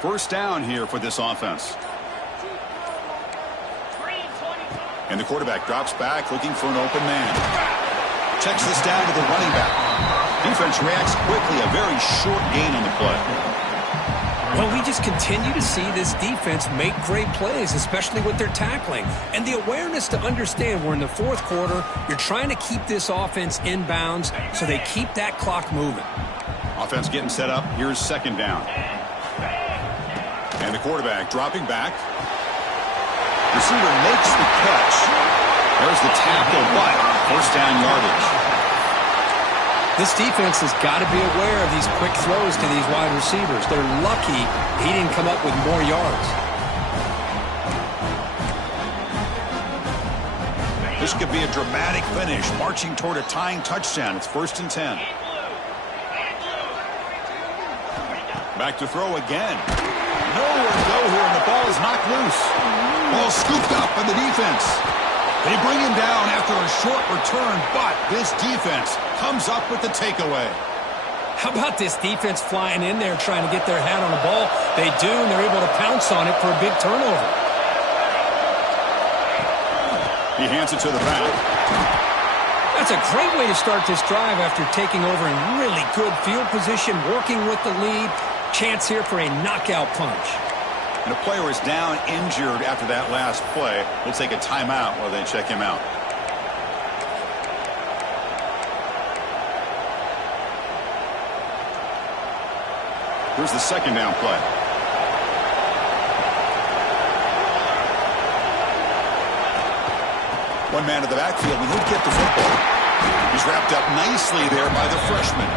First down here for this offense. And the quarterback drops back looking for an open man. Checks this down to the running back. Defense reacts quickly. A very short gain on the play. Well, we just continue to see this defense make great plays, especially with their tackling. And the awareness to understand we're in the fourth quarter. You're trying to keep this offense in bounds so they keep that clock moving. Offense getting set up. Here's second down. And the quarterback dropping back. Receiver makes the catch. There's the tackle, but first down yardage. This defense has got to be aware of these quick throws to these wide receivers. They're lucky he didn't come up with more yards. This could be a dramatic finish, marching toward a tying touchdown. It's 1st and 10. Back to throw again. Nowhere to go here, and the ball is knocked loose. Ball scooped up by the defense. They bring him down after a short return, but this defense comes up with the takeaway. How about this defense flying in there trying to get their hand on the ball? They do, and they're able to pounce on it for a big turnover. He hands it to the back. That's a great way to start this drive after taking over in really good field position, working with the lead. Chance here for a knockout punch. And a player is down injured after that last play. We'll take a timeout while they check him out. Here's the second down play. One man to the backfield, and he'll get the football. He's wrapped up nicely there by the freshman.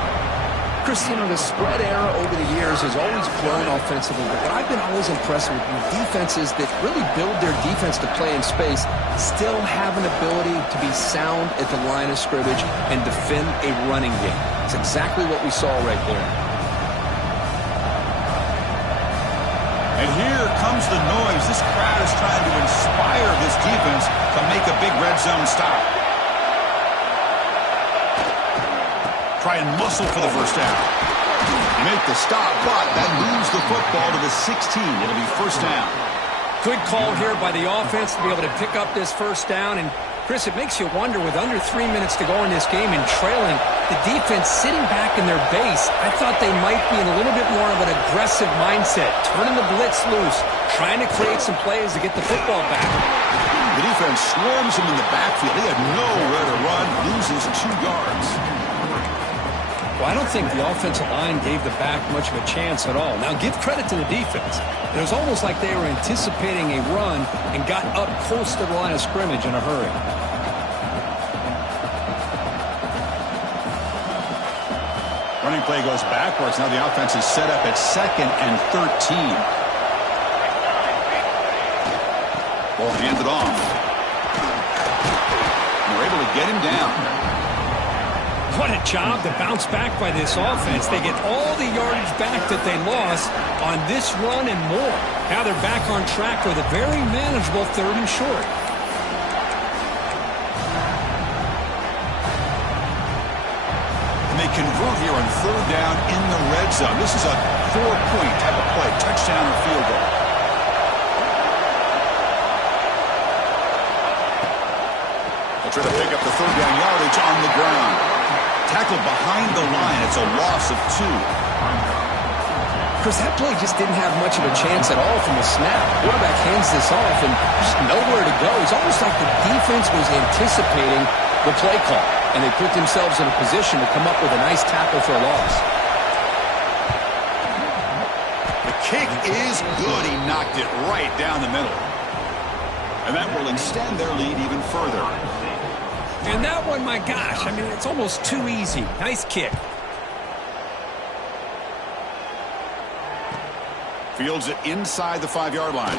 Chris, you know, the spread era over the years has always grown offensively, but what I've been always impressed with defenses that really build their defense to play in space still have an ability to be sound at the line of scrimmage and defend a running game. It's exactly what we saw right there. And here comes the noise. This crowd is trying to inspire this defense to make a big red zone stop. Try and muscle for the first down. Make the stop, but that moves the football to the 16. It'll be first down. Good call here by the offense to be able to pick up this first down. And, Chris, it makes you wonder, with under 3 minutes to go in this game and trailing, the defense sitting back in their base, I thought they might be in a little bit more of an aggressive mindset, turning the blitz loose, trying to create some plays to get the football back. The defense swarms him in the backfield. He had nowhere to run, loses 2 yards. Well, I don't think the offensive line gave the back much of a chance at all. Now, give credit to the defense. It was almost like they were anticipating a run and got up close to the line of scrimmage in a hurry. Running play goes backwards. Now the offense is set up at 2nd and 13. Ball handed off. And they're able to get him down. What a job to bounce back by this offense. They get all the yardage back that they lost on this run and more. Now they're back on track with a very manageable 3rd and short. And they convert here on 3rd down in the red zone. This is a 4-point type of play, touchdown or field goal. They'll try to pick up the 3rd down yardage on the ground. Tackled behind the line. It's a loss of 2. Chris, that play just didn't have much of a chance at all from the snap. Quarterback hands this off and just nowhere to go. It's almost like the defense was anticipating the play call, and they put themselves in a position to come up with a nice tackle for a loss. The kick is good. He knocked it right down the middle. And that will extend their lead even further. And that one, my gosh, I mean, it's almost too easy. Nice kick. Fields it inside the 5-yard line.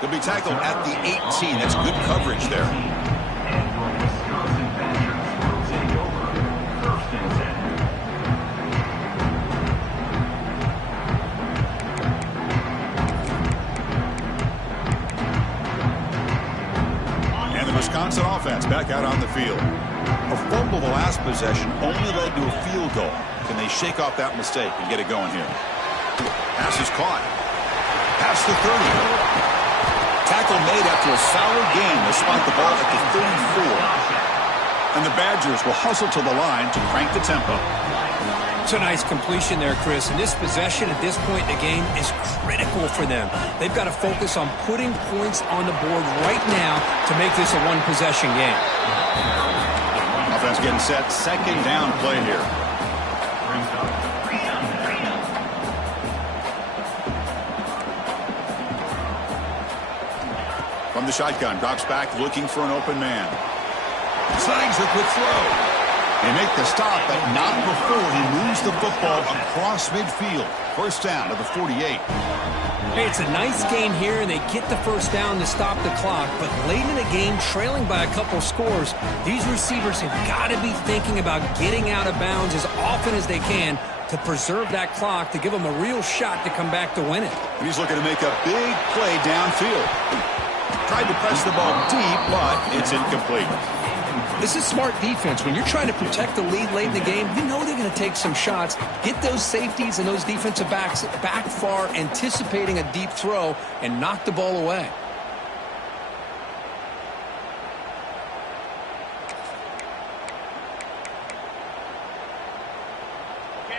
He'll be tackled at the 18. That's good coverage there. And the Wisconsin offense back out on the field. A fumble the last possession only led to a field goal. Can they shake off that mistake and get it going here? Pass is caught. Past the 30. Tackle made after a solid gain. They spot the ball at the 34. And the Badgers will hustle to the line to crank the tempo. It's a nice completion there, Chris. And this possession at this point in the game is critical for them. They've got to focus on putting points on the board right now to make this a one-possession game. Offense getting set. Second down play here. From the shotgun, drops back looking for an open man. Slangs a quick throw. They make the stop, but not before he moves the football across midfield. First down to the 48. Hey, it's a nice gain here, and they get the first down to stop the clock. But late in the game, trailing by a couple scores, these receivers have got to be thinking about getting out of bounds as often as they can to preserve that clock, to give them a real shot to come back to win it. He's looking to make a big play downfield. Tried to press the ball deep, but it's incomplete. This is smart defense. When you're trying to protect the lead late in the game, you know they're going to take some shots, get those safeties and those defensive backs back far, anticipating a deep throw, and knock the ball away.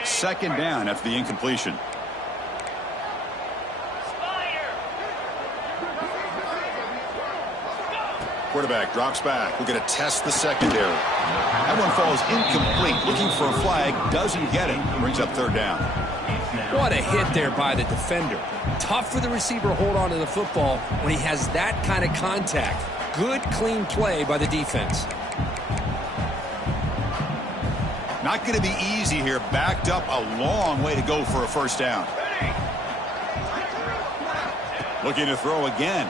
Second down after the incompletion. Quarterback drops back. We're going to test the secondary. That one falls incomplete. Looking for a flag. Doesn't get it. Brings up third down. What a hit there by the defender. Tough for the receiver to hold on to the football when he has that kind of contact. Good, clean play by the defense. Not going to be easy here. Backed up a long way to go for a first down. Looking to throw again.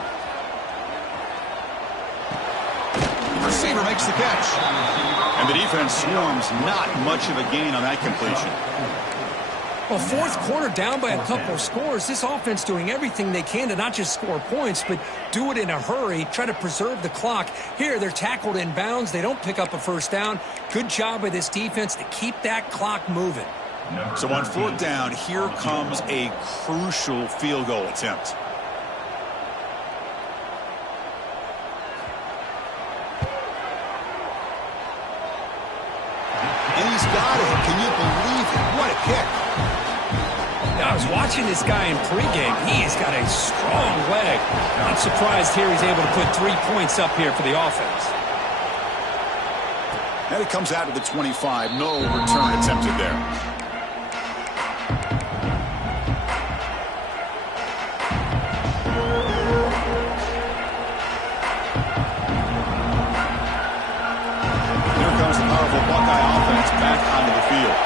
Receiver makes the catch. And the defense swarms. Not much of a gain on that completion. Well, fourth quarter down by a couple of scores. This offense doing everything they can to not just score points, but do it in a hurry, try to preserve the clock. Here, they're tackled in bounds. They don't pick up a first down. Good job by this defense to keep that clock moving. So on fourth down, here comes a crucial field goal attempt. And he's got it. Can you believe it? What a kick. I was watching this guy in pregame. He's got a strong leg. Not surprised here he's able to put 3 points up here for the offense. And it comes out to the 25. No return attempted there. Here comes the powerful Buckeye offense back onto the field.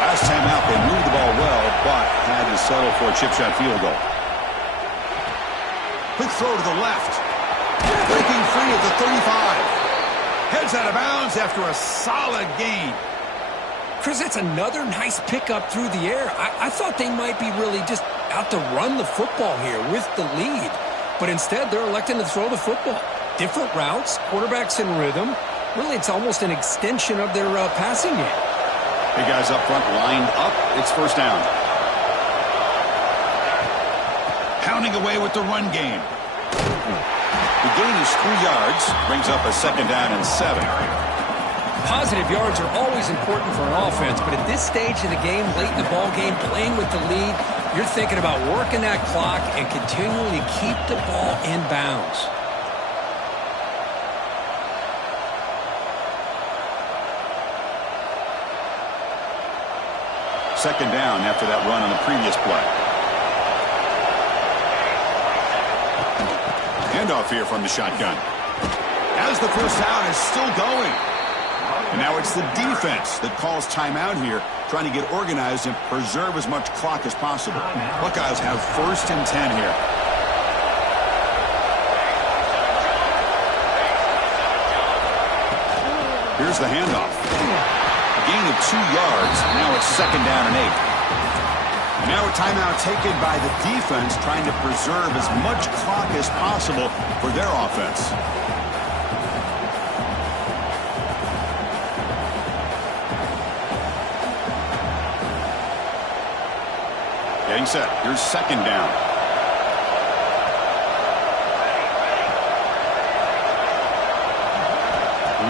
Last time out, they moved the ball well, but had to settle for a chip shot field goal. Quick throw to the left. Breaking free at the 35. Heads out of bounds after a solid gain. Chris, that's another nice pickup through the air. I thought they might be really just out to run the football here with the lead. But instead, they're electing to throw the football. Different routes, quarterbacks in rhythm. Really, it's almost an extension of their passing game. Big guys up front lined up. It's first down. Pounding away with the run game. The gain is 3 yards. Brings up a second down and 7. Positive yards are always important for an offense, but at this stage of the game, late in the ball game, playing with the lead, you're thinking about working that clock and continuing to keep the ball in bounds. Second down after that run on the previous play. Handoff here from the shotgun. As the first down is still going. And now it's the defense that calls timeout here, trying to get organized and preserve as much clock as possible. Buckeyes have 1st and 10 here. Here's the handoff. A gain of 2 yards. Now it's 2nd down and 8. And now a timeout taken by the defense, trying to preserve as much clock as possible for their offense. Getting set. Here's 2nd down.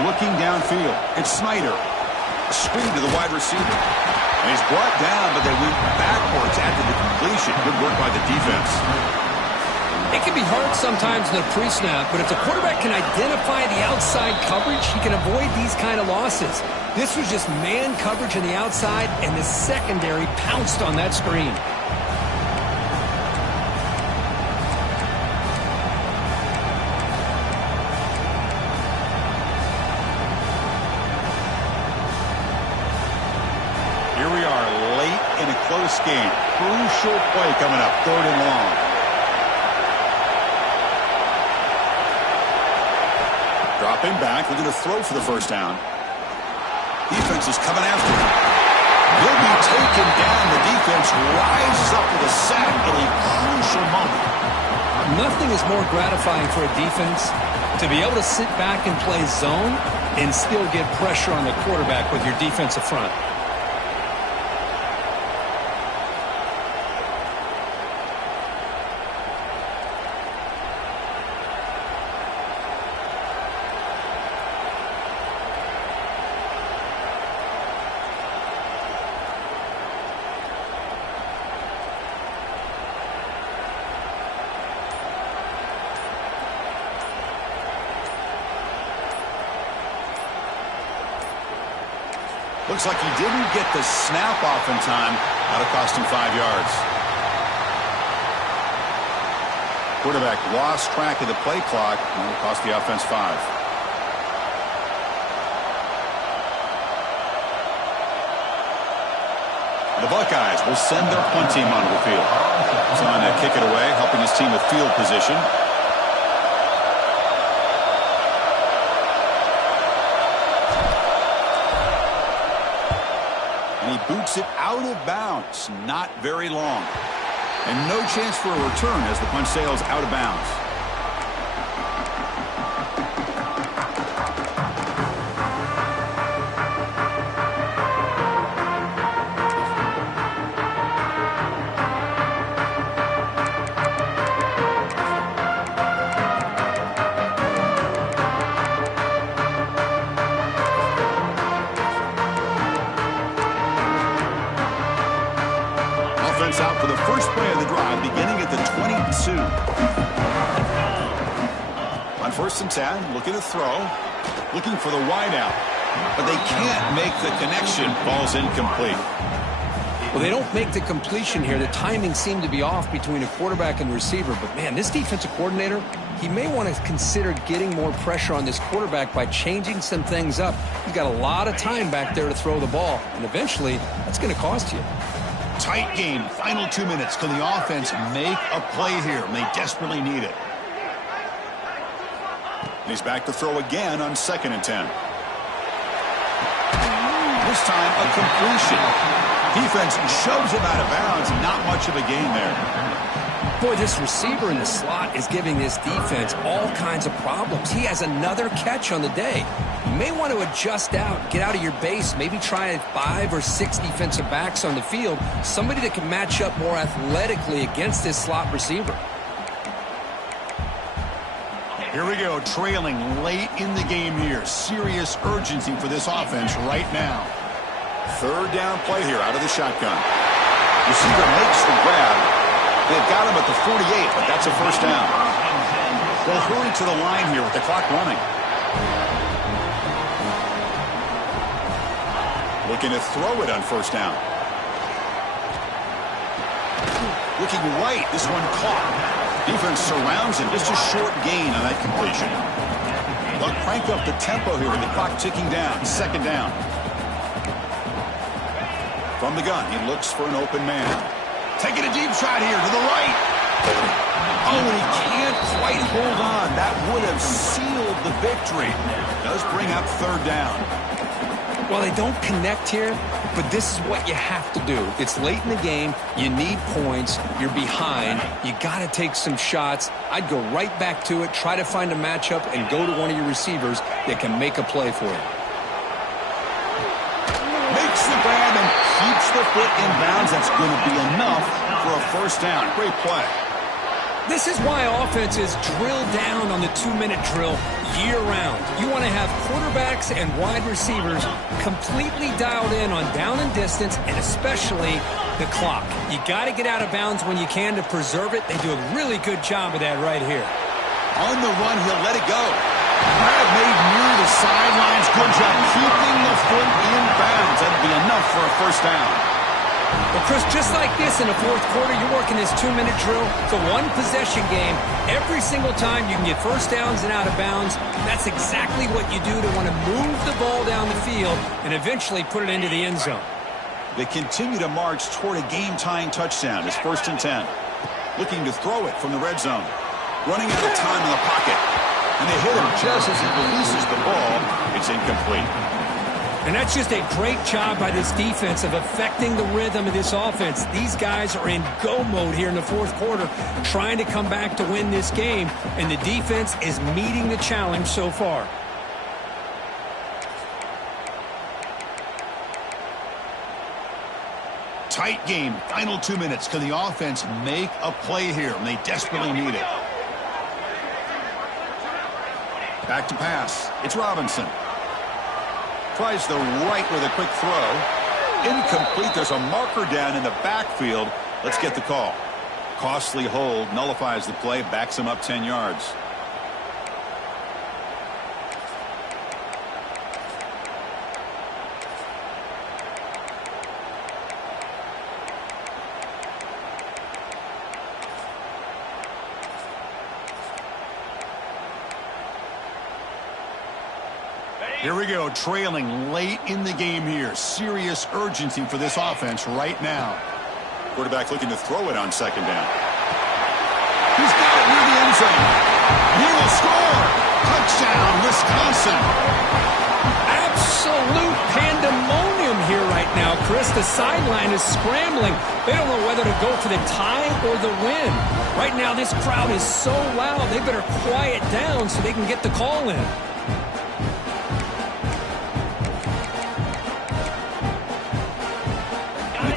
Looking downfield. It's Snyder. A screen to the wide receiver. And he's brought down, but they went backwards after the completion. Good work by the defense. It can be hard sometimes in the pre-snap, but if the quarterback can identify the outside coverage, he can avoid these kind of losses. This was just man coverage on the outside, and the secondary pounced on that screen. Here we are late in a close game. Crucial play coming up, 3rd and long. Dropping back, looking to throw for the first down. Defense is coming after him. He'll be taken down. The defense rises up with a sack at a crucial moment. Nothing is more gratifying for a defense to be able to sit back and play zone and still get pressure on the quarterback with your defensive front. Looks like he didn't get the snap off in time. That'll cost him 5 yards. Quarterback lost track of the play clock, and it'll cost the offense 5. The Buckeyes will send their punt team onto the field. He's on to kick it away, helping his team with field position. And he boots it out of bounds. Not very long. And no chance for a return as the punt sails out of bounds. Out for the first play of the drive, beginning at the 22. On 1st and 10, looking to throw, looking for the wideout, but they can't make the connection. Ball's incomplete. Well, they don't make the completion here. The timing seemed to be off between a quarterback and receiver, but man, this defensive coordinator, he may want to consider getting more pressure on this quarterback by changing some things up. He's got a lot of time back there to throw the ball, and eventually that's going to cost you. Tight game, final 2 minutes. Can the offense make a play here? And they desperately need it. And he's back to throw again on 2nd and 10. This time a completion. Defense shoves him out of bounds. Not much of a gain there. Boy, this receiver in the slot is giving this defense all kinds of problems. He has another catch on the day. You may want to adjust out, get out of your base, maybe try 5 or 6 defensive backs on the field, somebody that can match up more athletically against this slot receiver. Here we go, trailing late in the game here. Serious urgency for this offense right now. 3rd down play here out of the shotgun. Receiver makes the grab. They've got him at the 48, but that's a first down. They'll hurry to the line here with the clock running. Looking to throw it on 1st down. Looking right, this one caught. Defense surrounds him. Just a short gain on that completion. They'll crank up the tempo here with the clock ticking down. Second down. From the gun, he looks for an open man. Taking a deep shot here to the right. Oh, and he can't quite hold on. That would have sealed the victory. Does bring up third down. Well, they don't connect here, but this is what you have to do. It's late in the game. You need points. You're behind. You got to take some shots. I'd go right back to it, try to find a matchup, and go to one of your receivers that can make a play for you. Makes the grab and keeps the foot in bounds. That's going to be enough for a first down. Great play. This is why offenses drill down on the 2-minute drill year-round. You want to have quarterbacks and wide receivers completely dialed in on down and distance, and especially the clock. You got to get out of bounds when you can to preserve it. They do a really good job of that right here. On the run, he'll let it go. Grab made near the sidelines. Good job keeping the foot in bounds. That'll be enough for a first down. Well, Chris, just like this in the fourth quarter, you're working this 2-minute drill. It's a one-possession game. Every single time you can get first downs and out of bounds. That's exactly what you do to want to move the ball down the field and eventually put it into the end zone. They continue to march toward a game-tying touchdown. It's 1st and 10. Looking to throw it from the red zone. Running out of time in the pocket. And they hit him just as he releases the ball. It's incomplete. And that's just a great job by this defense of affecting the rhythm of this offense. These guys are in go mode here in the fourth quarter, trying to come back to win this game, and the defense is meeting the challenge so far. Tight game. Final 2 minutes. Can the offense make a play here? And they desperately need it. Back to pass. It's Robinson. Tries the right with a quick throw. Incomplete. There's a marker down in the backfield. Let's get the call. Costly hold. Nullifies the play. Backs him up 10 yards. Here we go, trailing late in the game here. Serious urgency for this offense right now. Quarterback looking to throw it on second down. He's got it near the end zone. He will score. Touchdown, Wisconsin. Absolute pandemonium here right now, Chris. The sideline is scrambling. They don't know whether to go for the tie or the win. Right now, this crowd is so loud, they better quiet down so they can get the call in.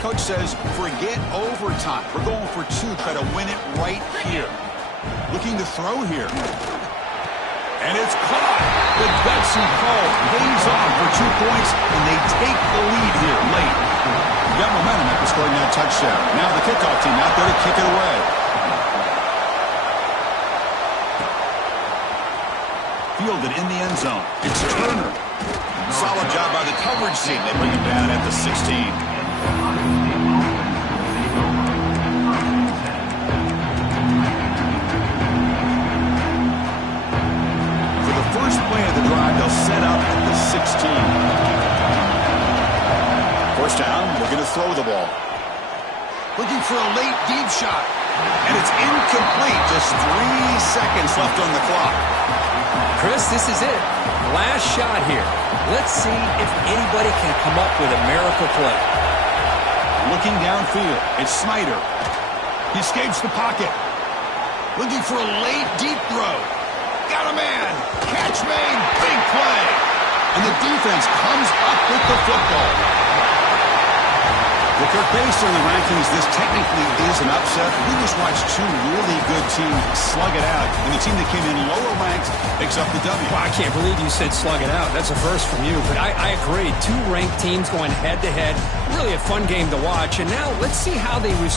Coach says, forget overtime. We're going for two. Try to win it right here. Looking to throw here. And it's caught. The gutsy call pays off for 2 points, and they take the lead here late. You got momentum after scoring that touchdown. Now the kickoff team out there to kick it away. Fielded in the end zone. It's Turner. Solid job by the coverage team. They bring him down at the 16. First play of the drive, they'll set up at the 16. First down, looking to throw the ball. Looking for a late deep shot. And it's incomplete. Just 3 seconds left on the clock. Chris, this is it. Last shot here. Let's see if anybody can come up with a miracle play. Looking downfield, it's Snyder. He escapes the pocket. Looking for a late deep throw. Got a man. Catch made. Big play. And the defense comes up with the football. Well, Kirk, based on the rankings, this technically is an upset. We just watched two really good teams slug it out. And the team that came in lower ranked picks up the W. Well, I can't believe you said slug it out. That's a first from you. But I agree. Two ranked teams going head-to-head. Really a fun game to watch. And now let's see how they respond.